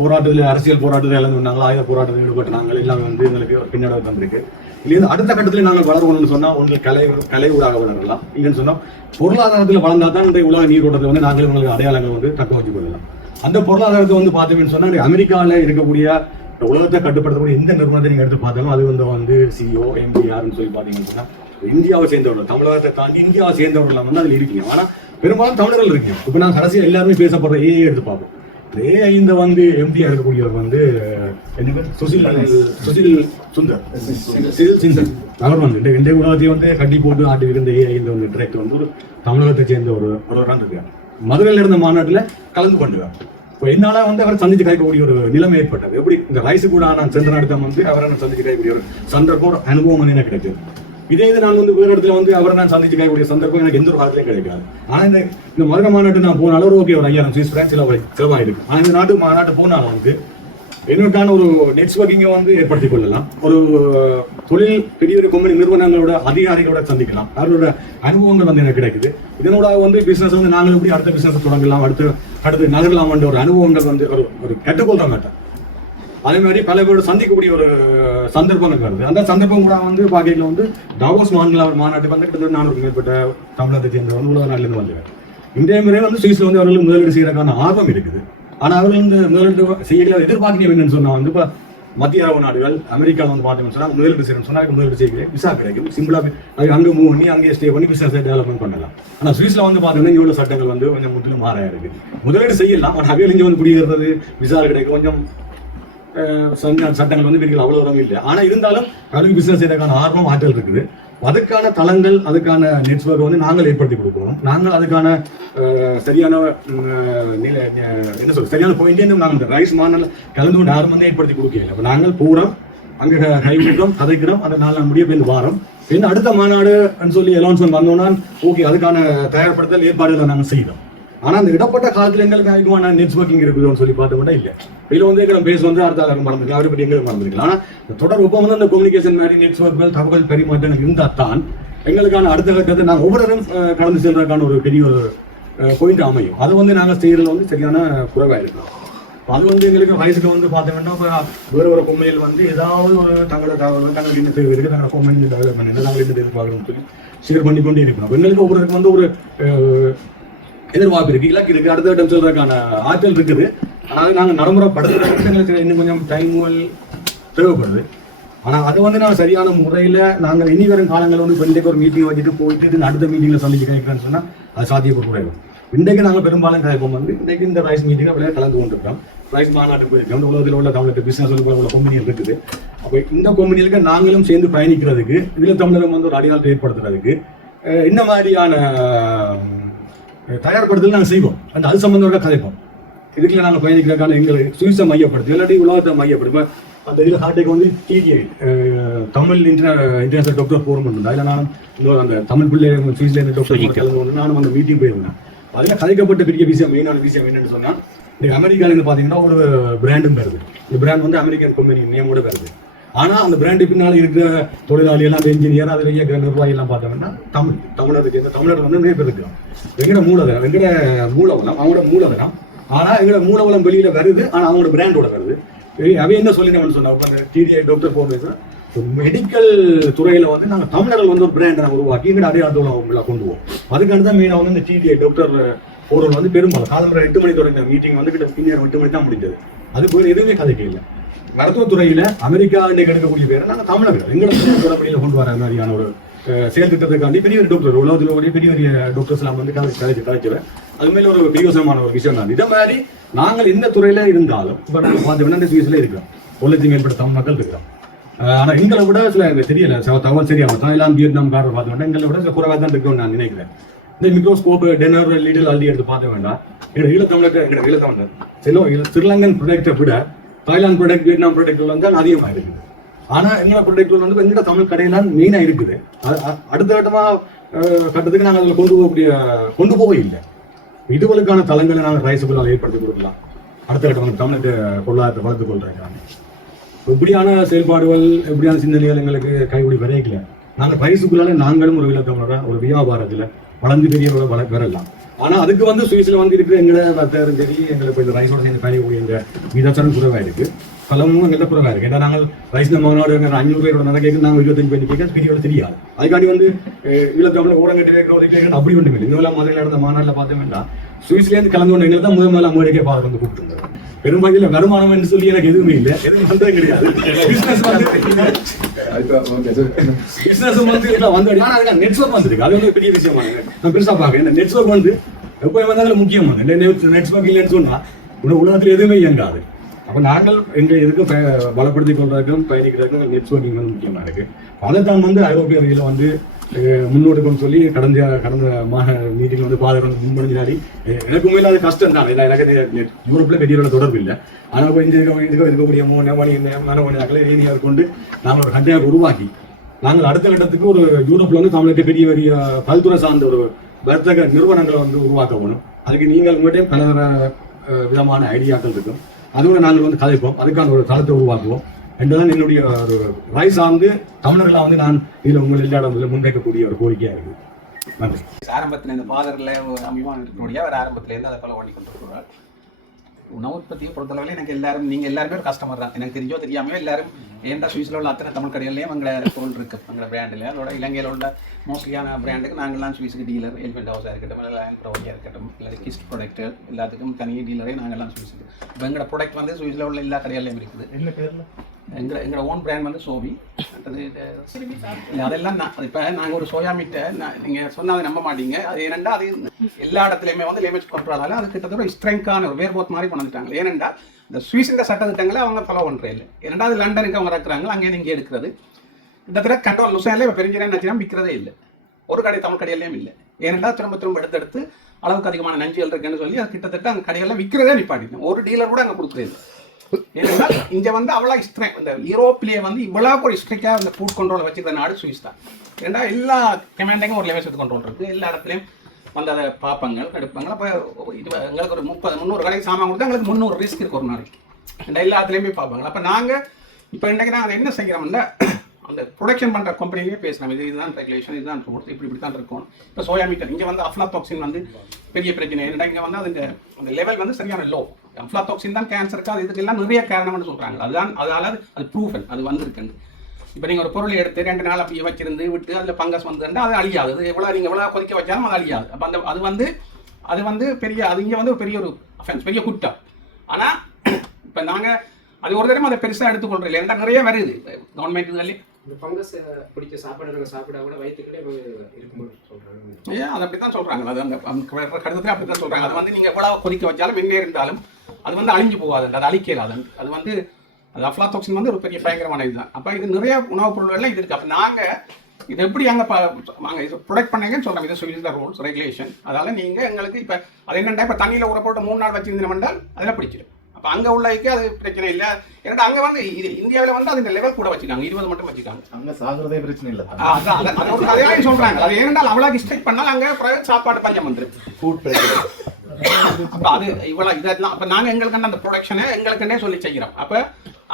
போராட்டத்தில், அரசியல் போராட்டத்தில் இழந்து நாங்கள் ஆயுத போராட்டத்தில் ஈடுபட்டு நாங்கள் எல்லாமே வந்து எங்களுக்கு பின்னடைவு தந்திருக்கு. இல்லையா அடுத்த கட்டத்தில் நாங்கள் வளரணும்னு சொன்னா ஒன்று கலை ஊடாக வளரலாம், இல்லைன்னு சொன்னா பொருளாதாரத்தில் வளர்ந்தா தான் இந்த உலக நீரோட்டத்தை வந்து நாங்கள் உங்களுக்கு அடையாளங்கள் வந்து தக்க வச்சு கொள்ளலாம். அந்த பொருளாதாரத்தை வந்து பார்த்தோம்னு சொன்னா அமெரிக்காவில் இருக்கக்கூடிய உலகத்தை கட்டுப்படுத்தக்கூடிய எந்த நிறுவனத்தை நீங்க எடுத்து பார்த்தாலும் அது வந்து CEO, MDRன்னு சொல்லி பார்த்தீங்கன்னு சொன்னா இந்தியாவை சேர்ந்தவர்கள், தமிழகத்தை தாண்டி இந்தியாவை சேர்ந்தவர்கள் வந்து அதில் இருக்கீங்க. ஆனா பெரும்பாலும் தமிழர்கள் இருக்கீங்க. இப்போ நான் கடைசியாக எல்லாருமே பேசப்படுற ஏஐ எடுத்து பார்ப்போம். ஏஐ இந்த வந்து MDR இருக்கக்கூடியவர் வந்து சுசில் சுந்தர் அவர் வந்து இந்த உலகத்தையும் வந்து கட்டி போட்டு ஆட்டி இருந்த ஏஐ இந்த வந்து டிரெக்டர் வந்து ஒரு தமிழகத்தை சேர்ந்த ஒரு இருக்கார். மதுரையில் இருந்த மாநாட்டில் கலந்து கொண்டுவார். இப்போ என்னால வந்து அவரை சந்திச்சு கிடைக்கக்கூடிய ஒரு நிலைமை ஏற்பட்டது. எப்படி இந்த ரைஸு கூட நான் சென்ற நடத்தம் வந்து அவரை நான் சந்திச்சு கிடைக்கக்கூடிய ஒரு சந்தர்ப்பம், ஒரு அனுபவம் எனக்கு கிடைச்சது. இதே இது நான் வந்து வேறு இடத்துல வந்து அவரை நான் சந்திச்சு கிடைக்கக்கூடிய சந்தர்ப்பம் எனக்கு எந்த ஒரு காலத்திலையும் கிடைக்காது. ஆனால் இந்த மதுரை மாநாட்டு நான் போனாலும் ஓகே ஒரு 5000 சுவிஸ் பிராங்க் செலவாயிருக்கு. ஆனால் இந்த மாநாட்டு போனாலும் வந்து என்னக்கான ஒரு நெட்வொர்க்கிங்கை வந்து ஏற்படுத்திக் கொள்ளலாம். ஒரு தொழில் பெரிய ஒரு கம்பெனி நிறுவனங்களோட அதிகாரிகளோட சந்திக்கலாம். அவரோட அனுபவங்கள் வந்து எனக்கு கிடைக்குது. இதனோட வந்து பிசினஸ் வந்து நாங்கள் எப்படி அடுத்த பிசினஸ் தொடங்கலாம், அடுத்து நகரலாம் என்ற ஒரு அனுபவங்கள் வந்து ஒரு கற்றுக்கொள்ற மாட்டேன். அதே மாதிரி பல பேரோட சந்திக்கக்கூடிய ஒரு சந்தர்ப்பங்கள் வருது. அந்த சந்தர்ப்பம் கூட வந்து பாக்கெட்ல வந்து டாவோஸ் மாநாட்டுக்கு வந்து கிட்டத்தட்ட 400க்கும் மேற்பட்ட தமிழகத்தை சேர்ந்தவர் வந்து உலக நாட்டிலிருந்து வந்தவர். இந்திய முறையில் வந்து சுவிஸ்ல வந்து அவர்களுக்கு முதலீடு செய்யறதுக்கான ஆர்வம் இருக்குது. ஆனா அவர்கள் வந்து முதலீடு செய்யல எதிர்பார்க்கணும் என்னன்னு சொன்னா வந்து இப்ப மத்திய அரபு நாடுகள், அமெரிக்காவில் வந்து பார்த்தோம்னு சொன்னா முதலீடு செய்யணும்னு சொன்னா முதலீடு செய்ய விசா கிடைக்கும். சிம்பிளா அங்கே மூவ் பண்ணி அங்கேயே ஸ்டே பண்ணி பிசினஸ் டெவலப்மெண்ட் பண்ணலாம். ஆனா சுவிஸ்ல வந்து பார்த்தோம்னா இவ்வளவு சட்டங்கள் வந்து கொஞ்சம் முற்றிலும் மாறாயா இருக்கு. முதலீடு செய்யலாம், ஆனால் அவையில் இங்கே வந்து குடியேறது விசா கிடைக்கும். கொஞ்சம் சட்டங்கள் வந்து வீடுகள் அவ்வளவு தூரம் இல்லை. ஆனா இருந்தாலும் அவருக்கு பிசினஸ் செய்யறதுக்கான ஆர்வம், ஆற்றல் இருக்குது. அதுக்கான தளங்கள், அதுக்கான நெட்வொர்க் வந்து நாங்கள் ஏற்படுத்தி கொடுக்கணும். நாங்கள் அதுக்கான சரியான என்ன சொல்ற சரியான பாயிண்ட் நாங்கள் ரைஸ் மாநாள் கலந்து கொண்டு யாரும் வந்து ஏற்படுத்தி கொடுக்கல. இப்போ நாங்கள் போறோம், அங்கே கைவிடுறோம், கதைக்கிறோம், அந்த 4 நாள் முடிய போய் வாரம் பின் அடுத்த மாநாடுன்னு சொல்லி அலௌன்ஸ்மெண்ட் வந்தோம்னா ஓகே அதுக்கான தயார்படுத்தல் ஏற்பாடுகளை நாங்கள் செய்யறோம். ஆனா அந்த இடப்பட்ட காலத்துல எங்களுக்கு அதிகமான நெட்வொர்க்கிங் இருக்குதுன்னு சொல்லி பார்த்தோம்னா இல்லை. இதுல வந்து எங்களை பேச வந்து அடுத்த மறந்துருக்கலாம், அவரை பற்றி எங்களுக்கு மறந்துருக்கலாம். ஆனா தொடர் ஒப்பம் வந்து அந்த கம்யூனிகேஷன் மாதிரி நெட்வொர்க்குகள், தகவல் பரிமாற்றம் இருந்தால் தான் எங்களுக்கான அடுத்த கட்டத்தை நாங்கள் ஒவ்வொருவரும் கடந்து செல்றதுக்கான ஒரு பெரிய ஒரு பாயிண்ட் அமையும். அது வந்து நாங்கள் செய்யறதுல வந்து சரியான குறைவாக இருக்கும். அது வந்து எங்களுக்கு வயசுக்கு வந்து பார்த்தோம்னா வேற ஒரு கொம்மையில் வந்து ஏதாவது ஒரு தங்களோட தகவல், தங்களுக்கு என்ன தேவை இருக்கு, தங்களோட கொம்மையில் டெவலப்மெண்ட் என்ன, நாங்கள் என்ன எதிர்பார்க்கணும்னு சொல்லி ஷேர் பண்ணிக்கொண்டே இருக்கணும். எங்களுக்கு ஒவ்வொருவருக்கு வந்து ஒரு எதிர்பார்ப்பு இருக்கு, இலக்கு இருக்கு, அடுத்த கட்டம் சொல்றதுக்கான ஆற்றல் இருக்குது. ஆனால் நாங்கள் நடைமுறைப்படுத்துறதுக்கு இன்னும் கொஞ்சம் டைமுகள் தேவைப்படுது. ஆனால் அது வந்து நான் சரியான முறையில் நாங்கள் இனி வரும் காலங்களில் வந்து இன்றைக்கு ஒரு மீட்டிங் வச்சுட்டு போயிட்டு அடுத்த மீட்டிங்கில் சந்திச்சு கேட்குறேன்னு சொன்னால் அது சாத்தியப்பட்டு குறையும். இன்றைக்கு நாங்கள் பெரும்பாலும் கதைப்போம் வந்து இன்றைக்கு இந்த ரைஸ் மீட்டிங்கை விளையாட கலந்து கொண்டிருக்கோம். ரைஸ் மாநாட்டுக்கு போயிருக்கோம். இந்த உலகத்தில் உள்ள தமிழக பிசினஸ் உள்ள கம்பெனிகள் இருக்குது. அப்போ இந்த கம்பெனிகளுக்கு நாங்களும் சேர்ந்து பயணிக்கிறதுக்கு இதில் தமிழகம் வந்து ஒரு அடையாளத்தை ஏற்படுத்துறதுக்கு இந்த மாதிரியான தயார்படுத்தல் நாங்கள் செய்வோம். அது சம்பந்தோட கதைப்போம். இதுக்குள்ள நாங்கள் பயணிக்கிறதுக்கான எங்களை சுவிஸை மையப்படுத்தி இல்லாட்டி உலகத்தை மையப்படுத்தி அந்த இதில் ஹார்டேக்கு வந்து DTI Tamil international doctor forum பண்ணுறேன். அதில் நான் இன்னொரு அந்த தமிழ் பிள்ளை சுவிஸ்ல இருந்து டாக்டர் கலந்து கொண்டு நானும் அந்த மீட்டிங் போயிருந்தேன். அதில் கதைக்கப்பட்ட பெரிய விஷயம் மெயினான விஷயம் என்னன்னு சொன்னால் இந்த அமெரிக்காவில் பார்த்தீங்கன்னா ஒரு பிராண்டும் வருது. இந்த பிராண்ட் வந்து அமெரிக்கன் கம்பெனி நேமோட வருது. ஆனால் அந்த பிராண்டு பின்னால் இருக்கிற தொழிலாளிகள் அந்த இன்ஜினியர் அது வெளியே நிர்வாகி எல்லாம் பார்த்தோம்னா தமிழருக்கு இந்த தமிழர் வந்து நிறைய பேர் இருக்கிறோம். எங்கட மூலதனம் அவங்களோட மூலதனம். ஆனால் எங்களோட மூலவளம் வெளியில வருது. ஆனால் அவங்களோட பிராண்டோட வருது. அவை என்ன சொல்லினவன்னு சொன்னாங்க டிடிஐ டாக்டர் ஃபோர்மேஷன் மெடிக்கல் துறையில வந்து நாங்கள் தமிழர்கள் வந்து ஒரு பிராண்டை நாங்கள் உருவாக்கி எங்கட அடையாளத்தோட அவங்கள கொண்டு போவோம். அதுக்கான தான் மெயினாக வந்து இந்த டிடிஐ டாக்டர் ஃபோரம் வந்து பெரும்பாலும் காலம்பரம் 8 மணி தொடங்கின மீட்டிங் வந்து கிட்ட பின்னர் 8 மணி தான் முடிஞ்சது. அது போய் எதுவுமே கதைக்க இல்லை. மருத்துவத்துறையில அமெரிக்கா எடுக்கக்கூடிய பேரை நாங்கள் தமிழர்கள் எங்களை தொடர்படியில் கொண்டு வர மாதிரியான ஒரு செயல் திட்டத்துக்காண்டி பெரிய ஒரு டாக்டர் உலகத்தில் பெரிய பெரிய டாக்டர்ஸ் எல்லாம் வந்து கலைச்சுவேன். அது மேலே ஒரு பிரியோசனமான ஒரு விஷயம் தான். இதே மாதிரி நாங்கள் இந்த துறையில இருந்தாலும் இப்போ நாங்கள் பார்த்தோம்னா சுவிஸ்ல இருக்கிறோம். 1 லட்சம் மேற்பட்ட தமிழ் மக்கள் இருக்கிறோம். ஆனால் எங்களை விட சில தெரியல தகவல் சரியாகும். தாய்லாந்து வியட்நாம் காரர் பார்த்தோம்னா எங்களை விட சில குறைவாக தான் இருக்கும்னு நான் நினைக்கிறேன். இந்த மிக்ரோஸ்கோப் டெனர் லிட்டில் அள்ளி எடுத்து பார்க்க வேண்டாம். எங்களோட ஈழத்தமிழர் சில ஸ்ரீலங்கன் ப்ராடக்டை விட தாய்லாந்து ப்ராடக்ட் வியட்நாம் ப்ராடக்ட்கள் வந்து அதிகமாக இருக்குது. ஆனால் எங்களோட ப்ராடக்ட்கள் வந்து எங்களோட தமிழ் கடையெல்லாம் மெயினாக இருக்குது. அடுத்த கட்டத்துக்கு நாங்கள் அதில் கொண்டு போக இல்லை. இதுவளுக்கான தளங்களை நாங்கள் ரைஸுக்குள்ளால் ஏற்படுத்தி கொடுக்கலாம். அடுத்த கட்டம் தமிழுக்கு பொருளாதாரத்தை வளர்த்துக் கொள்றாங்க. இப்படியான செயல்பாடுகள் எப்படியான சிந்தனைகள் எங்களுக்கு கைகூடி வரைக்கல. நாங்கள் ரைஸுக்குள்ளால நாங்களும் ஒரு ஈழத்தமிழராக ஒரு வியாபாரத்தில் வளர்ந்து பெரியவர்கள வரலாம். ஆனால் அதுக்கு வந்து சுவிஸில் வந்து இருக்கிற எங்களை வர்த்தகரும் சரி எங்களுக்கு இந்த ரைஸோட சேர்ந்து பயணிக்கூடிய இந்த விதாச்சாரம் குறைவாக இருக்கு. பலமும் எங்கள்கிட்ட குறைவாக இருக்கு. ஏன்னா நாங்கள் ரைஸ் மாநாடு 500 பேரோட நடக்க நாங்கள் 25 பேர் கேட்க பெரியவர்கள் தெரியாது. அதுக்காண்டி வந்து ஈழத்தமிழ் ஊடகட்டி அப்படி ஒன்றும் இல்லை. இன்னும் முதல்ல நடந்த மாநாட்டில் பார்த்தோம்னா சுவிஸ்லேருந்து கலந்து கொண்ட எங்களுக்கு தான் முதல் அமெரிக்கா பாதை வந்து கூப்பிட்டு பெரும்பாலும் வருமானம் என்று சொல்லி எனக்கு எதுவுமே இல்லை. எதுவும் பண்றதே கிடையாது. பிசினஸ் வந்து நெட்வொர்க் வந்துருக்கு. அது வந்து பெரிய விஷயமா நான் பெருசா பார்க்கறேன். நெட்வொர்க் வந்து எப்போ வந்தாலும் முக்கியமான நெட்வொர்க் இல்லைன்னு சொன்னா உலகத்தில் எதுவுமே இயங்காது. அப்போ நாங்கள் எங்கள் இதுக்கு பலப்படுத்திக் கொள்றதுக்கும் பயணிக்கிறதுக்கும் நெட்வொர்க்கிங் வந்து முக்கியமாக இருக்கு. அதை தான் வந்து ஐரோப்பிய வகையில் வந்து முன்னோடுக்கும் சொல்லி கடந்த மீட்டிங் வந்து பாதை வந்து முன்மொழிஞ்சாடி எனக்கு உண்மையில அது கஷ்டம் தான். எனக்கு யூரோப்பில் பெரியவரோட தொடர்பு இல்லை. ஆனால் இப்போ இருக்கக்கூடிய மனவணியாக்களை ஏனியார் கொண்டு நாங்கள் ஒரு கண்டையாக உருவாக்கி நாங்கள் அடுத்த கட்டத்துக்கு ஒரு யூரோப்பில் வந்து தமிழுக்கு பெரிய பெரிய பல்துறை சார்ந்த ஒரு வர்த்தக நிறுவனங்களை வந்து உருவாக்க வேணும். அதுக்கு நீங்கள் உங்கள்கிட்ட பல விதமான ஐடியாக்கள் இருக்கும். அதுவும் நாங்கள் வந்து கதைப்போம். அதுக்கான ஒரு தளத்தை உருவாக்குவோம் என்றுதான் என்னுடைய ஒரு ரைஸ் சார்ந்து தமிழர்களாக வந்து நான் இதில் உங்கள் எல்லா இடத்துல முன்வைக்கக்கூடிய ஒரு கோரிக்கையாக இருக்குது. நன்றி. ஆரம்பத்தில் இந்த பாதரில் அபிமானம் இருக்கக்கூடிய அவர் ஆரம்பத்திலேருந்து அதை ஃபாலோ பண்ணி கொண்டு வருவார். உணவு உற்பத்தியை பொறுத்தளவில் எனக்கு நீங்கள் எல்லாருமே ஒரு கஸ்டமர் தான். எனக்கு தெரிஞ்சோ தெரியாமையோ எல்லாரும் ஏன்டா சுவிஸில் உள்ள அத்தனை தமிழ் கடைகள்லையும் எங்களோட பொருள் இருக்குது. எங்களோட பிராண்டில் அதோட இலங்கையில் உள்ள மோஸ்ட்லியான பிராண்டுக்கு நாங்கள்லாம் சுவிஸுக்கு டீலர். எலிஃபென்ட் ஹவுஸாக இருக்கட்டும், இல்லை லைன் ப்ரோவியாக இருக்கட்டும், இல்லை கிஸ்ட் ப்ராடக்ட்டுகள் எல்லாத்துக்கும் தனியாக டீலரே நாங்கள்லாம் சுவிஸுக்கு. இப்போ எங்களோட ப்ராடக்ட் வந்து சுவிஸில் உள்ள எல்லா கடைகள்லையும் இருக்குது. என்ன பேரில் எங்களோட ஓன் பிராண்ட் வந்து சோவி. இல்லை அதெல்லாம் இப்போ நாங்கள் ஒரு சோயா மீட்டை நீங்கள் சொன்னால் அதை நம்ப மாட்டீங்க. அது ஏனெண்டா அது எல்லா இடத்துலையுமே வந்து லேமேஜ் கண்ட்ரோலால் அது கிட்டத்தட்ட ஒரு ஸ்ட்ரெங்கான ஒரு வேர்போத் மாதிரி பண்ணிட்டாங்க. ஏனெண்டா இந்த சுவிஸின் சட்டத்திட்டங்களை அவங்க ஃபாலோ பண்ணுறது இல்லை. ஏனெண்டா அது லண்டனுக்கு அவங்க இருக்கிறாங்க, அங்கே இங்கே எடுக்கிறது கிட்டத்தட்ட கண்ட்ரோல் லுசைனில் இப்போ பெருஞ்சினா விற்கிறதே இல்லை. ஒரு கடை தமிழ் கடையிலையும் இல்லை. ஏனெண்டா திரும்ப எடுத்து அளவுக்கு அதிகமான நஞ்சுகள் இருக்குன்னு சொல்லி அது கிட்டத்தட்ட அங்கே கடையெல்லாம் விற்கிறதே நிப்பாட்டிட்டோம். ஒரு டீலர் கூட அங்கே கொடுக்குறது இல்லை. ஏன்னா இங்கே வந்து அவ்வளோ ஸ்ட்ரெங் இந்த யூரோப்லேயே வந்து இவ்வளோ ஒரு ஸ்ட்ரிக்டாக அந்த ஃபுட் கண்ட்ரோல் வச்சுக்கிற நாடு சுவிஸ் தான். ஏன்னா எல்லா கமாண்டிங்கும் ஒரு லெவல்ஸ் கண்ட்ரோல் இருக்குது. எல்லா இடத்துலையும் வந்து அதை பார்ப்பாங்க எடுப்பாங்க. அப்போ எங்களுக்கு ஒரு 300 கடைக்கு சாமான் கொடுத்தா எங்களுக்கு 300 ரிஸ்க் இருக்குது ஒரு நாளைக்கு. ஏன்னா எல்லா இடத்துலையுமே பார்ப்பாங்க. அப்போ நாங்கள் இப்போ இன்றைக்கு நாங்கள் என்ன செய்கிறோம்னா அந்த ப்ரொடக்ஷன் பண்ணுற கம்பெனிலேயே பேசுகிறோம். இதுதான் ரெகுலேஷன், இதுதான் இப்படி தான் இருக்கும். இப்போ சோயா மீட்டர் இங்கே வந்து அஃப்லாடாக்சின் வந்து பெரிய பிரச்சனை. ஏன்னா இங்கே வந்து அந்த லெவல் வந்து சரியான லோ. அஃப்லாடாக்சின் தான் கேன்சருக்கு அது இதுக்கெல்லாம் நிறைய காரணம்னு சொல்கிறாங்க. அதால் அது ப்ரூஃபன் அது வந்திருக்குன்னு. இப்போ நீங்கள் ஒரு பொருளை எடுத்து 2 நாள் அப்படியே வச்சிருந்து விட்டு அதில் பங்கஸ் வந்துட்டா அது அழியாது. அது நீங்கள் எவ்வளோ கொதிக்க வச்சாலும் அது அழியாது. அப்போ அது வந்து பெரிய அது இங்கே வந்து பெரிய ஒரு அஃபென்ஸ், பெரிய குற்றம். ஆனால் இப்போ நாங்கள் அது ஒரு தடவை அதை பெருசாக எடுத்துக்கொள்றோம் இல்லை ஏன்னா நிறைய வருது கவர்மெண்ட் இதுலேயும் இந்த ஃபங்கஸ் பிடிச்ச சாப்பாடு நாங்கள் சாப்பிட்டா கூட வயிற்றுக்கிட்டே இருக்கும்போது சொல்கிறாங்க. ஏன் அது அப்படி தான் சொல்கிறாங்க. அது அந்த கடிதத்தில் அப்படி தான் சொல்கிறாங்க. அது வந்து நீங்கள் எவ்வளோ கொதிக்க வச்சாலும் முன்னே இருந்தாலும் அது வந்து அழிஞ்சு போகாது, அது அழிக்கலாது. அது வந்து அது அஃப்லாடாக்சின் வந்து ஒரு பெரிய பயங்கரமான இதுதான். அப்போ இது நிறைய உணவுப் பொருள்கள்லாம் இது இருக்குது. அப்போ நாங்கள் இது எப்படி அங்கே நாங்கள் இது ப்ரொடக்ட் பண்ணீங்கன்னு சொல்கிறோம். இது சுவிஸ் ரூல்ஸ் ரெகுலேஷன். அதால் நீங்கள் எங்களுக்கு இப்போ அது என்னென்னா இப்போ தண்ணியில் ஊற போட்டு 3 நாள் வச்சுருந்தோம்னால் அதில் பிடிச்சிடும். அப்போ அங்கே உள்ளதுக்கு அது பிரச்சனை இல்லை. ஏன்னா அங்கே வந்து இது இந்தியாவில் வந்து அது லெவல் கூட வச்சுக்காங்க, 20 மட்டும் வச்சுக்காங்க. அங்கே சாகிறதே பிரச்சனை இல்லை. அது ஒரு கதையாக சொல்கிறாங்க. அது ஏனென்றால் அவ்வளோ டிஸ்ட்ரிக்ட் பண்ணால் அங்கே சாப்பாடு பஞ்சம் வந்துடும். ஃபுட் பிரச்சனை. அப்போ அது இவ்வளோ இதெல்லாம் அப்போ நாங்கள் எங்களுக்குன்னு அந்த ப்ரொடக்ஷனை எங்களுக்குன்னே சொல்லி செய்கிறோம். அப்போ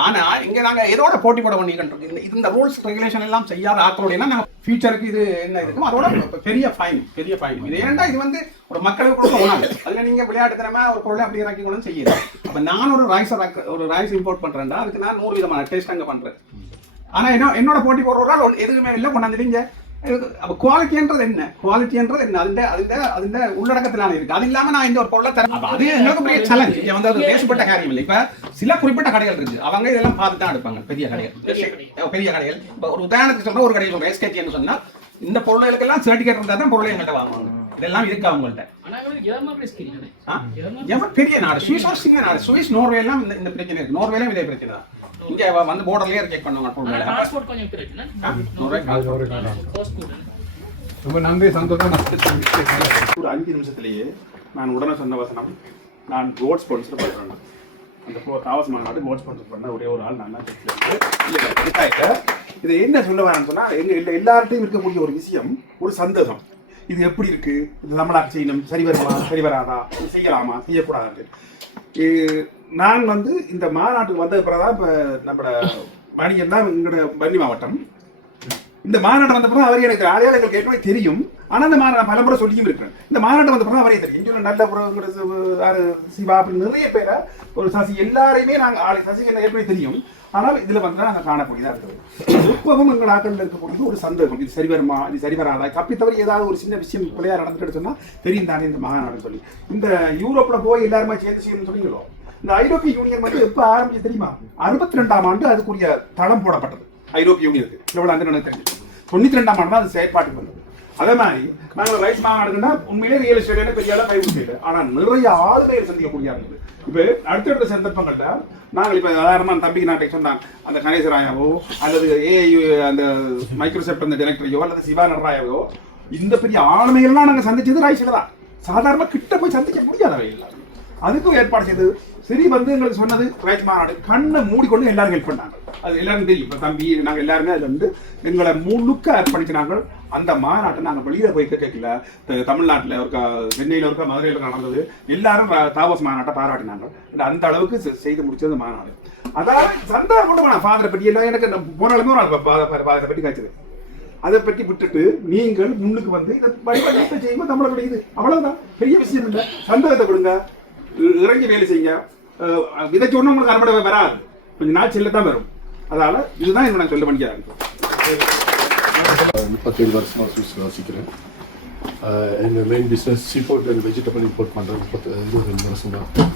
ஆனால் இங்கே நாங்கள் எதோட போட்டி போட பண்ணிக்கிட்டு இந்த ரூல்ஸ் ரெகுலேஷன் எல்லாம் செய்யாத ஆக்களோடையெல்லாம் நாங்கள் ஃபியூச்சருக்கு இது என்ன இருக்குமோ அதோட பெரிய ஃபைன் இது ஏன்னா இது வந்து ஒரு மக்களுக்கு கொடுக்க உணவு. அதில் நீங்கள் விளையாட்டுத்தனமாக ஒரு பொருளை அப்படி இறக்கி கொண்டு செய்யுது. அப்போ நான் ஒரு ரைஸ் இம்போர்ட் பண்ணுறேன்டா, அதுக்கு நான் 100 விதமான டேஸ்ட் அங்கே பண்ணுறேன். ஆனால் என்னோட போட்டி போடுறவரால் எதுவுமே இல்லை கொண்டாந்துட்டீங்க. அப்போ குவாலிட்டின்றது என்ன அதிண்ட உள்ளடக்கத்திலான இருக்கு. அது இல்லாமல் நான் இந்த ஒரு பொருளை தரேன். அப்போ அது எங்களுக்கு பெரிய சேலஞ்ச். இங்கே வந்து அது பேசப்பட்ட காரியம் இல்லை. இப்போ சில குறிப்பிட்ட கடைகள் இருக்கு, அவங்க இதெல்லாம் பார்த்து தான் எடுப்பாங்க. பெரிய கடைகள் இப்போ ஒரு உதாரணத்துக்கு சொல்ற ஒரு கடையில் சொல்றேன் எஸ்கேடின்னு சொன்னால் இந்த பொருளுக்கெல்லாம் சர்டிஃபிகேட் இருந்தால் தான் பொருளை எங்கள்கிட்ட வாங்குவாங்க. இதெல்லாம் இருக்கு அவங்கள்ட்ட. பெரிய நாடு சுவிஸ் சின்ன நாடு. சுவிஸ் நோர்வே எல்லாம் இந்த பிரச்சனை இருக்கு. நோர்வேலையும் இதே பிரச்சனை தான். இங்கே வந்து போர்டர்லேயே செக் பண்ணுவாங்க. ரொம்ப நன்றி, சந்தோஷம். ஒரு 5 நிமிஷத்துலேயே நான் உடனே சொன்ன வசனம், நான் கோட் ஸ்பான்சர் பண்ணுறேன். அந்த தாவஸ் மாநாடு கோட் ஸ்பான்சர் பண்ண ஒரே ஒரு ஆள் நான் தான். இதை என்ன சொல்ல வரேன்னு சொன்னால் எல்லார்ட்டையும் இருக்கக்கூடிய ஒரு விஷயம், ஒரு சந்தேகம். இது எப்படி இருக்கு, இது தமிழ்நாட்டு செய்யணும், சரி வருமா சரி வராதா, இது செய்யலாமா செய்யக்கூடாது. நான் வந்து இந்த மாநாட்டுக்கு வந்தது பிறகுதான் இப்போ நம்மளோட வணிகம் தான் எங்களோட வன்னி மாவட்டம். இந்த மாநாட்டம் வந்த பிறகு அவர் எனக்கு அடையாளங்களுக்கு ஏற்கனவே தெரியும். ஆனால் இந்த மாநாடு பலமுறை சொல்லியும் இருக்கிறேன். இந்த மாநாட்டம் வந்த பிறகு அவரே தெரியும். இங்கே நல்ல சிவா அப்படின்னு நிறைய பேரை ஒரு சசி எல்லாரையுமே நாங்கள் சசி என்ன ஏற்கனவே தெரியும். ஆனால் இதில் வந்து நாங்கள் காணக்கூடியதாக இருக்குது. இப்பவும் எங்கள் ஆக்களில் இருக்கக்கூடிய ஒரு சந்தேகம், இது சரி வருமா இது சரி வராதா, தப்பி தவறி ஏதாவது ஒரு சின்ன விஷயம் பிள்ளையா நடந்துட்டு சொன்னால் தெரியும் தானே இந்த மாநாடுன்னு சொல்லி. இந்த யூரோப்பில் போய் எல்லாருமே சேர்ந்து செய்யணும்னு சொன்னீங்களோ, இந்த ஐரோப்பிய யூனியன் வந்து எப்போ ஆரம்பிச்சு தெரியுமா? 62ஆம் ஆண்டு அதுக்குரிய தளம் போடப்பட்டது ஐரோப்பிய யூனியனுக்கு. எவ்வளோ அந்த தெரிஞ்சு 92ஆம் ஆண்டு தான் அது செயற்பாட்டுக்கு வந்தது. அதே மாதிரி நாங்கள் ரைஸ் மாநாடுன்னா உண்மையிலே ரியல் எஸ்டேட் பெரிய அளவு கைவிட்டு இல்லை. ஆனால் நிறைய ஆளுமையை சந்திக்கக்கூடிய இருந்தது. இப்போ அடுத்தடுத்த சந்தர்ப்பங்கள்ட்ட நாங்கள் இப்போ சாதாரணமாக தம்பிக்கு நாட்டை சொன்னாங்க, அந்த கணேசராயாவோ அல்லது ஏஐ அந்த மைக்ரோசாஃப்ட் அந்த டைரக்டரையோ அல்லது சிவா நடராயாவோ, இந்த பெரிய ஆளுமைகள்லாம் நாங்கள் சந்திச்சது ரைஸில் தான். சாதாரணமாக கிட்ட போய் சந்திக்க முடியாதவை இல்லை. அதுக்கும் ஏற்பாடு செய்தது சரி வந்து எங்களுக்கு சொன்னது ரைஸ் மாநாடு. கண்ணை மூடிக்கொண்டு எல்லாரும் ஹெல்ப் பண்ணாங்க. அது எல்லாரும் தெரியும். இப்போ தம்பி நாங்கள் எல்லாருமே அதில் வந்து எங்களை முழுக்க அர்ப்பணிச்சு நாங்கள் அந்த மாநாட்டை நாங்கள் வெளியில் போய் கேட்கல. தமிழ்நாட்டில் இருக்கா, சென்னையில் இருக்கா, மதுரையில் இருக்கா நடந்தது. எல்லாரும் தாவஸ் மாநாட்டை பாராட்டினாங்க. அந்த அளவுக்கு செய்து முடிச்சது மாநாடு. அதாவது சந்தேகம் கொண்டு போனா ஃபாதரை பற்றி எல்லாம் எனக்கு போனாலுமே ஒரு ஃபாதரை பற்றி காய்ச்சது. அதை பற்றி விட்டுட்டு நீங்கள் முன்னுக்கு வந்து இதை வழிபாடு செய்யும்போது தமிழர்களுடைய இது அவ்வளவுதான், பெரிய விஷயம் இல்லை. சந்தேகத்தை கொடுங்க, இறங்கி வேலை செய்யுங்க. இதை சொன்ன உங்களுக்கு அறுபடை வராது, கொஞ்சம் நாள் செல்லத்தான் வரும். அதனால இதுதான் என்ன நான் சொல்ல பண்ணிக்கிறாங்க. 37 வருஷமாக சுவிஸில் வசிக்கிறேன். எங்கள் main business seafood and vegetable import பண்ணுறேன். 22 வருஷமாக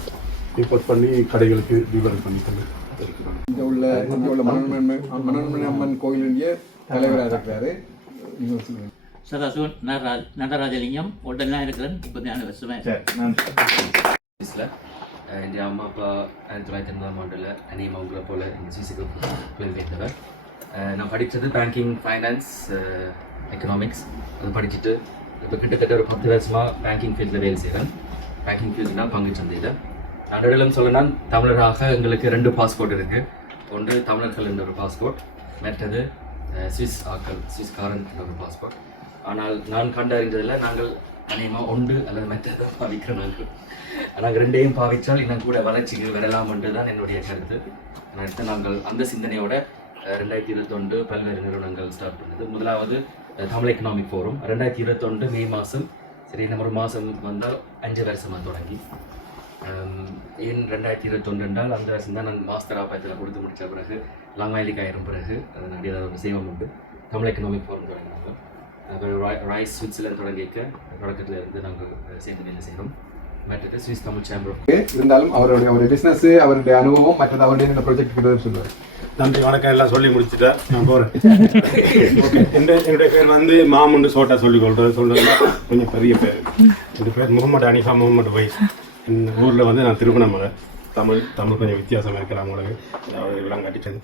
இம்போர்ட் பண்ணி கடைகளுக்கு டெலிவரி பண்ணி கொண்டு இருக்கிறோம். இங்கே உள்ள மனோன்மணி அம்மன் கோயிலுடைய தலைவராக இருக்கிறாரு. சதாசிவன் நடராஜலிங்கம் உடனே இருக்கிறேன். 24 வருஷமே. என் அம்மா அப்பா 1990ஆம் ஆண்டில் அனையும் அவங்கள போல் எங்கள் சிசிக்கு புலம்பெயர்ந்தவர். நான் படித்தது பேங்கிங், ஃபைனான்ஸ், எக்கனாமிக்ஸ். அது படிச்சுட்டு இப்போ கிட்டத்தட்ட ஒரு 10 வருஷமாக பேங்கிங் ஃபீல்டில் வேலை செய்கிறேன். பேங்கிங் ஃபீல்டுனா பங்குச்சந்தையில். நடுவிலும் சொல்லணும்னா தமிழராக எங்களுக்கு 2 பாஸ்போர்ட் இருக்குது. ஒன்று தமிழர்கள் என்ற ஒரு பாஸ்போர்ட், மற்றது சுவிஸ்காரன் என்ற ஒரு பாஸ்போர்ட். ஆனால் நான் கண்டறிந்ததில் நாங்கள் அநேகமாக ஒன்று அல்லது மற்றது பாவிக்கிறோம். நாங்கள் 2ஐயும் பாவித்தால் இன்னும் கூட வளர்ச்சிக்கு வரலாம் என்று தான் என்னுடைய கருத்து. அடுத்து நாங்கள் அந்த சிந்தனையோட 2021 பல்வேறு நிறுவனங்கள் ஸ்டார்ட் பண்ணது. முதலாவது தமிழ் எக்கனாமிக் ஃபோரம் 2021 மே மாதம். சரி, நம்ம ஒரு மாதம் வந்தால் 5 வருஷமாக தொடங்கி. ஏன் 2021 என்றால் அந்த வருஷம் தான் நான் மாஸ்டர் ஆபாயத்தில் கொடுத்து முடித்த பிறகு லாங்வேலிக்கு ஆயிரம் பிறகு அதனுடைய ஏதாவது ஒரு சேவம் உண்டு. தமிழ் எக்கனாமிக் ஃபோரம் தொடங்கினாங்க. அப்புறம் ரைஸ் சுவிட்சர்லாந்து தொடங்கிக்க தொடக்கத்தில் இருந்து நாங்கள் சேர்ந்து வேலை செய்கிறோம். மற்றது ஸ்விஸ் தமிழ் சேம்பர் ஆஃப் இருந்தாலும் அவருடைய பிசினஸ், அவருடைய அனுபவம், மற்றது அவருடைய ப்ராஜெக்ட் சொல்லுவார். நன்றி, வணக்கம். எல்லாம் சொல்லி முடிச்சுட்டேன், நான் போகிறேன். ஓகே, என்னுடைய பேர் வந்து மாமுண்டு சோட்டா சொல்லிக் சொல்கிறேன். கொஞ்சம் பெரிய பேர். என்னுடைய பேர் முகமது அனிஃபா முகமது வைஸ். இந்த ஊரில் வந்து நான் திருவண்ணாமலை. தமிழ் கொஞ்சம் வித்தியாசமாக இருக்கிறேன் உங்களுக்கு. இதெல்லாம் கட்டிட்டேன்.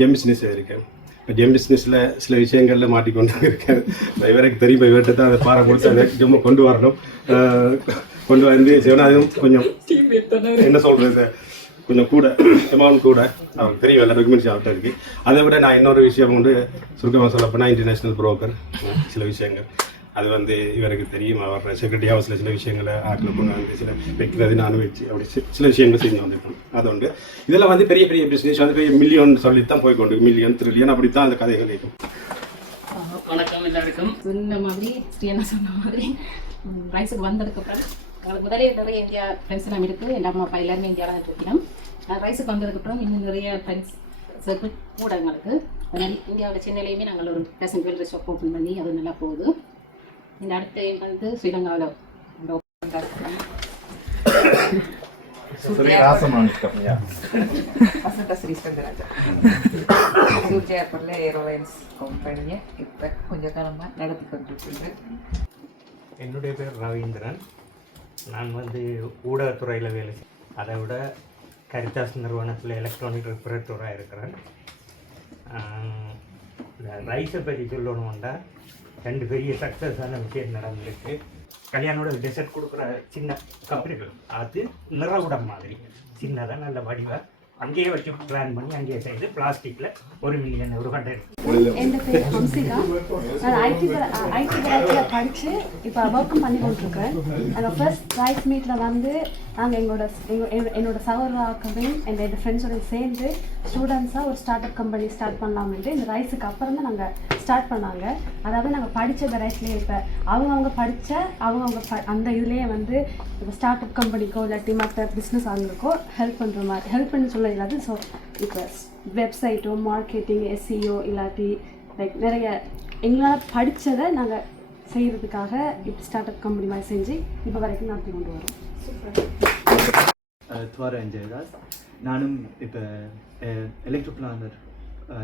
ஜெம் பிஸ்னஸ் இருக்கேன். இப்போ ஜெம் பிஸ்னஸில் சில விஷயங்களில் மாட்டிக்கொண்டு இருக்கேன். இவருக்கு தெரியும், இவர்கிட்ட தான் அதை பாறை கொடுத்து அதை ஜெம்மை கொண்டு வரணும். கொண்டு வந்து சிவனாதையும் கொஞ்சம் என்ன சொல்கிறது, கொஞ்சம் கூட அமௌண்ட் கூட அவருக்கு தெரியும், எல்லா டாக்குமெண்ட்ஸ் அவர்கிட்ட இருக்குது. அதை விட நான் இன்னொரு விஷயம் வந்து சுருக்கமாக சொல்லப்போனால் இன்டர்நேஷ்னல் புரோக்கர். சில விஷயங்கள் அது வந்து இவருக்கு தெரியும். அவர் செக்ரட்டரி ஹவுஸில் சில விஷயங்களை ஆட்டில் கொண்டு வந்து சில வைக்கிறது நானும் வச்சு அப்படி சில விஷயங்கள் செஞ்சு வந்திருக்கோம். அது உண்டு. இதெல்லாம் வந்து பெரிய பெரிய பிஸ்னஸ் வந்து பெரிய மில்லியன் சொல்லித்தான் போய்கொண்டு, மில்லியன் ட்ரில்லியன் அப்படி தான் அந்த கதைகள் இருக்கும். வணக்கம் எல்லாருக்கும். சொன்ன மாதிரி ஸ்ரீனா சொன்ன மாதிரி ரைஸுக்கு வந்ததுக்கப்புறம் எங்களுக்கு முதலே நிறைய இந்தியா ஃப்ரெண்ட்ஸ் எல்லாம் இருக்குது. எங்கள் அம்மா அப்பா எல்லாருமே இந்தியாவில் தான் இருக்கணும். ரைஸுக்கு வந்ததுக்கப்புறம் இன்னும் நிறைய ஃப்ரெண்ட்ஸ் சர்க்கிள் கூட எங்களுக்கு. இந்தியாவில் சென்னையிலையுமே நாங்கள் ஒரு ஃபேஷன் ஜுவல்லரி ஷாப் ஓப்பன் பண்ணி அது நல்லா போகுது. இந்த அடுத்த வந்து ஸ்ரீலங்காவில் ஏர்லைன்ஸ் கம்பெனியை இப்போ கொஞ்ச காலமாக நடத்தி கொண்டிருக்கிறேன். என்னுடைய பேர் ரவீந்திரன். நான் வந்து ஊடகத்துறையில் வேலை அதை விட கரிதாஸ் நிறுவனத்தில் எலக்ட்ரானிக் ரிப்பரேட்டராக இருக்கிறேன். இந்த ரைஸை பற்றி சொல்லணும்னா 2 பெரிய சக்ஸஸான விஷயம் நடந்திருக்கு. கல்யாணோட டெசர்ட் கொடுக்குற சின்ன கம்பெனிகள் அது நிறகுடம் மாதிரி சின்னதாக நல்ல வடிவாக அங்கேயே வச்சு பிளான் பண்ணி அங்கேயே செய்து பிளாஸ்டிக்கில் 1 மில்லியன் ஒரு கண்டெய்னர். என் பேர் ஹம்சிகா. நான் ஐடி துறையில் படித்து இப்போ ஒர்க்கும் பண்ணி கொண்டிருக்கேன். நாங்கள் ஃபர்ஸ்ட் ரைஸ் மீட்டில் வந்து நாங்கள் என்னோட சகோதராக்கவே என்னோட ஃப்ரெண்ட்ஸோட சேர்ந்து ஸ்டூடெண்ட்ஸாக ஒரு ஸ்டார்ட் அப் கம்பெனி ஸ்டார்ட் பண்ணலாம்ட்டு இந்த ரைஸுக்கு அப்புறம் தான் நாங்கள் ஸ்டார்ட் பண்ணாங்க. அதாவது நாங்கள் படித்த ரைஸ்லேயே இப்போ அவங்கவுங்க படித்த அந்த இதுலேயே வந்து இப்போ ஸ்டார்ட் அப் கம்பெனிக்கோ இல்லாட்டி மற்ற பிஸ்னஸ் ஆளுங்களுக்கோ ஹெல்ப் பண்ணுற மாதிரி ஹெல்ப் பண்ணி சொல்ல இல்லாது. ஸோ இப்போ வெப்சைட்டோ மார்க்கெட்டிங் எஸ்இஓ இல்லாட்டி லைக் நிறைய எங்களால் படித்ததை நாங்கள் செய்கிறதுக்காக இப்போ ஸ்டார்ட் அப் கம்பெனி மாதிரி செஞ்சு இப்போ வரைக்கும் நடத்தி கொண்டு வரோம். துவாரா ஜெயதாஸ். நானும் இப்போ எலக்ட்ரோ பிளானர்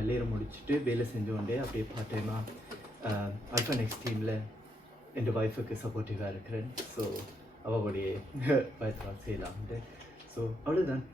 லேயர் முடிச்சுட்டு வேலை செஞ்சோண்டே அப்படியே பார்ட் டைமாக அல்ஃபா நெக்ஸ்ட் டீமில் என் ஒய்ஃபுக்கு சப்போர்ட்டிவாக இருக்கிறேன். ஸோ அவளுடைய பயத்தில் செய்யலாம்ட்டு. ஸோ அவ்வளோதான்.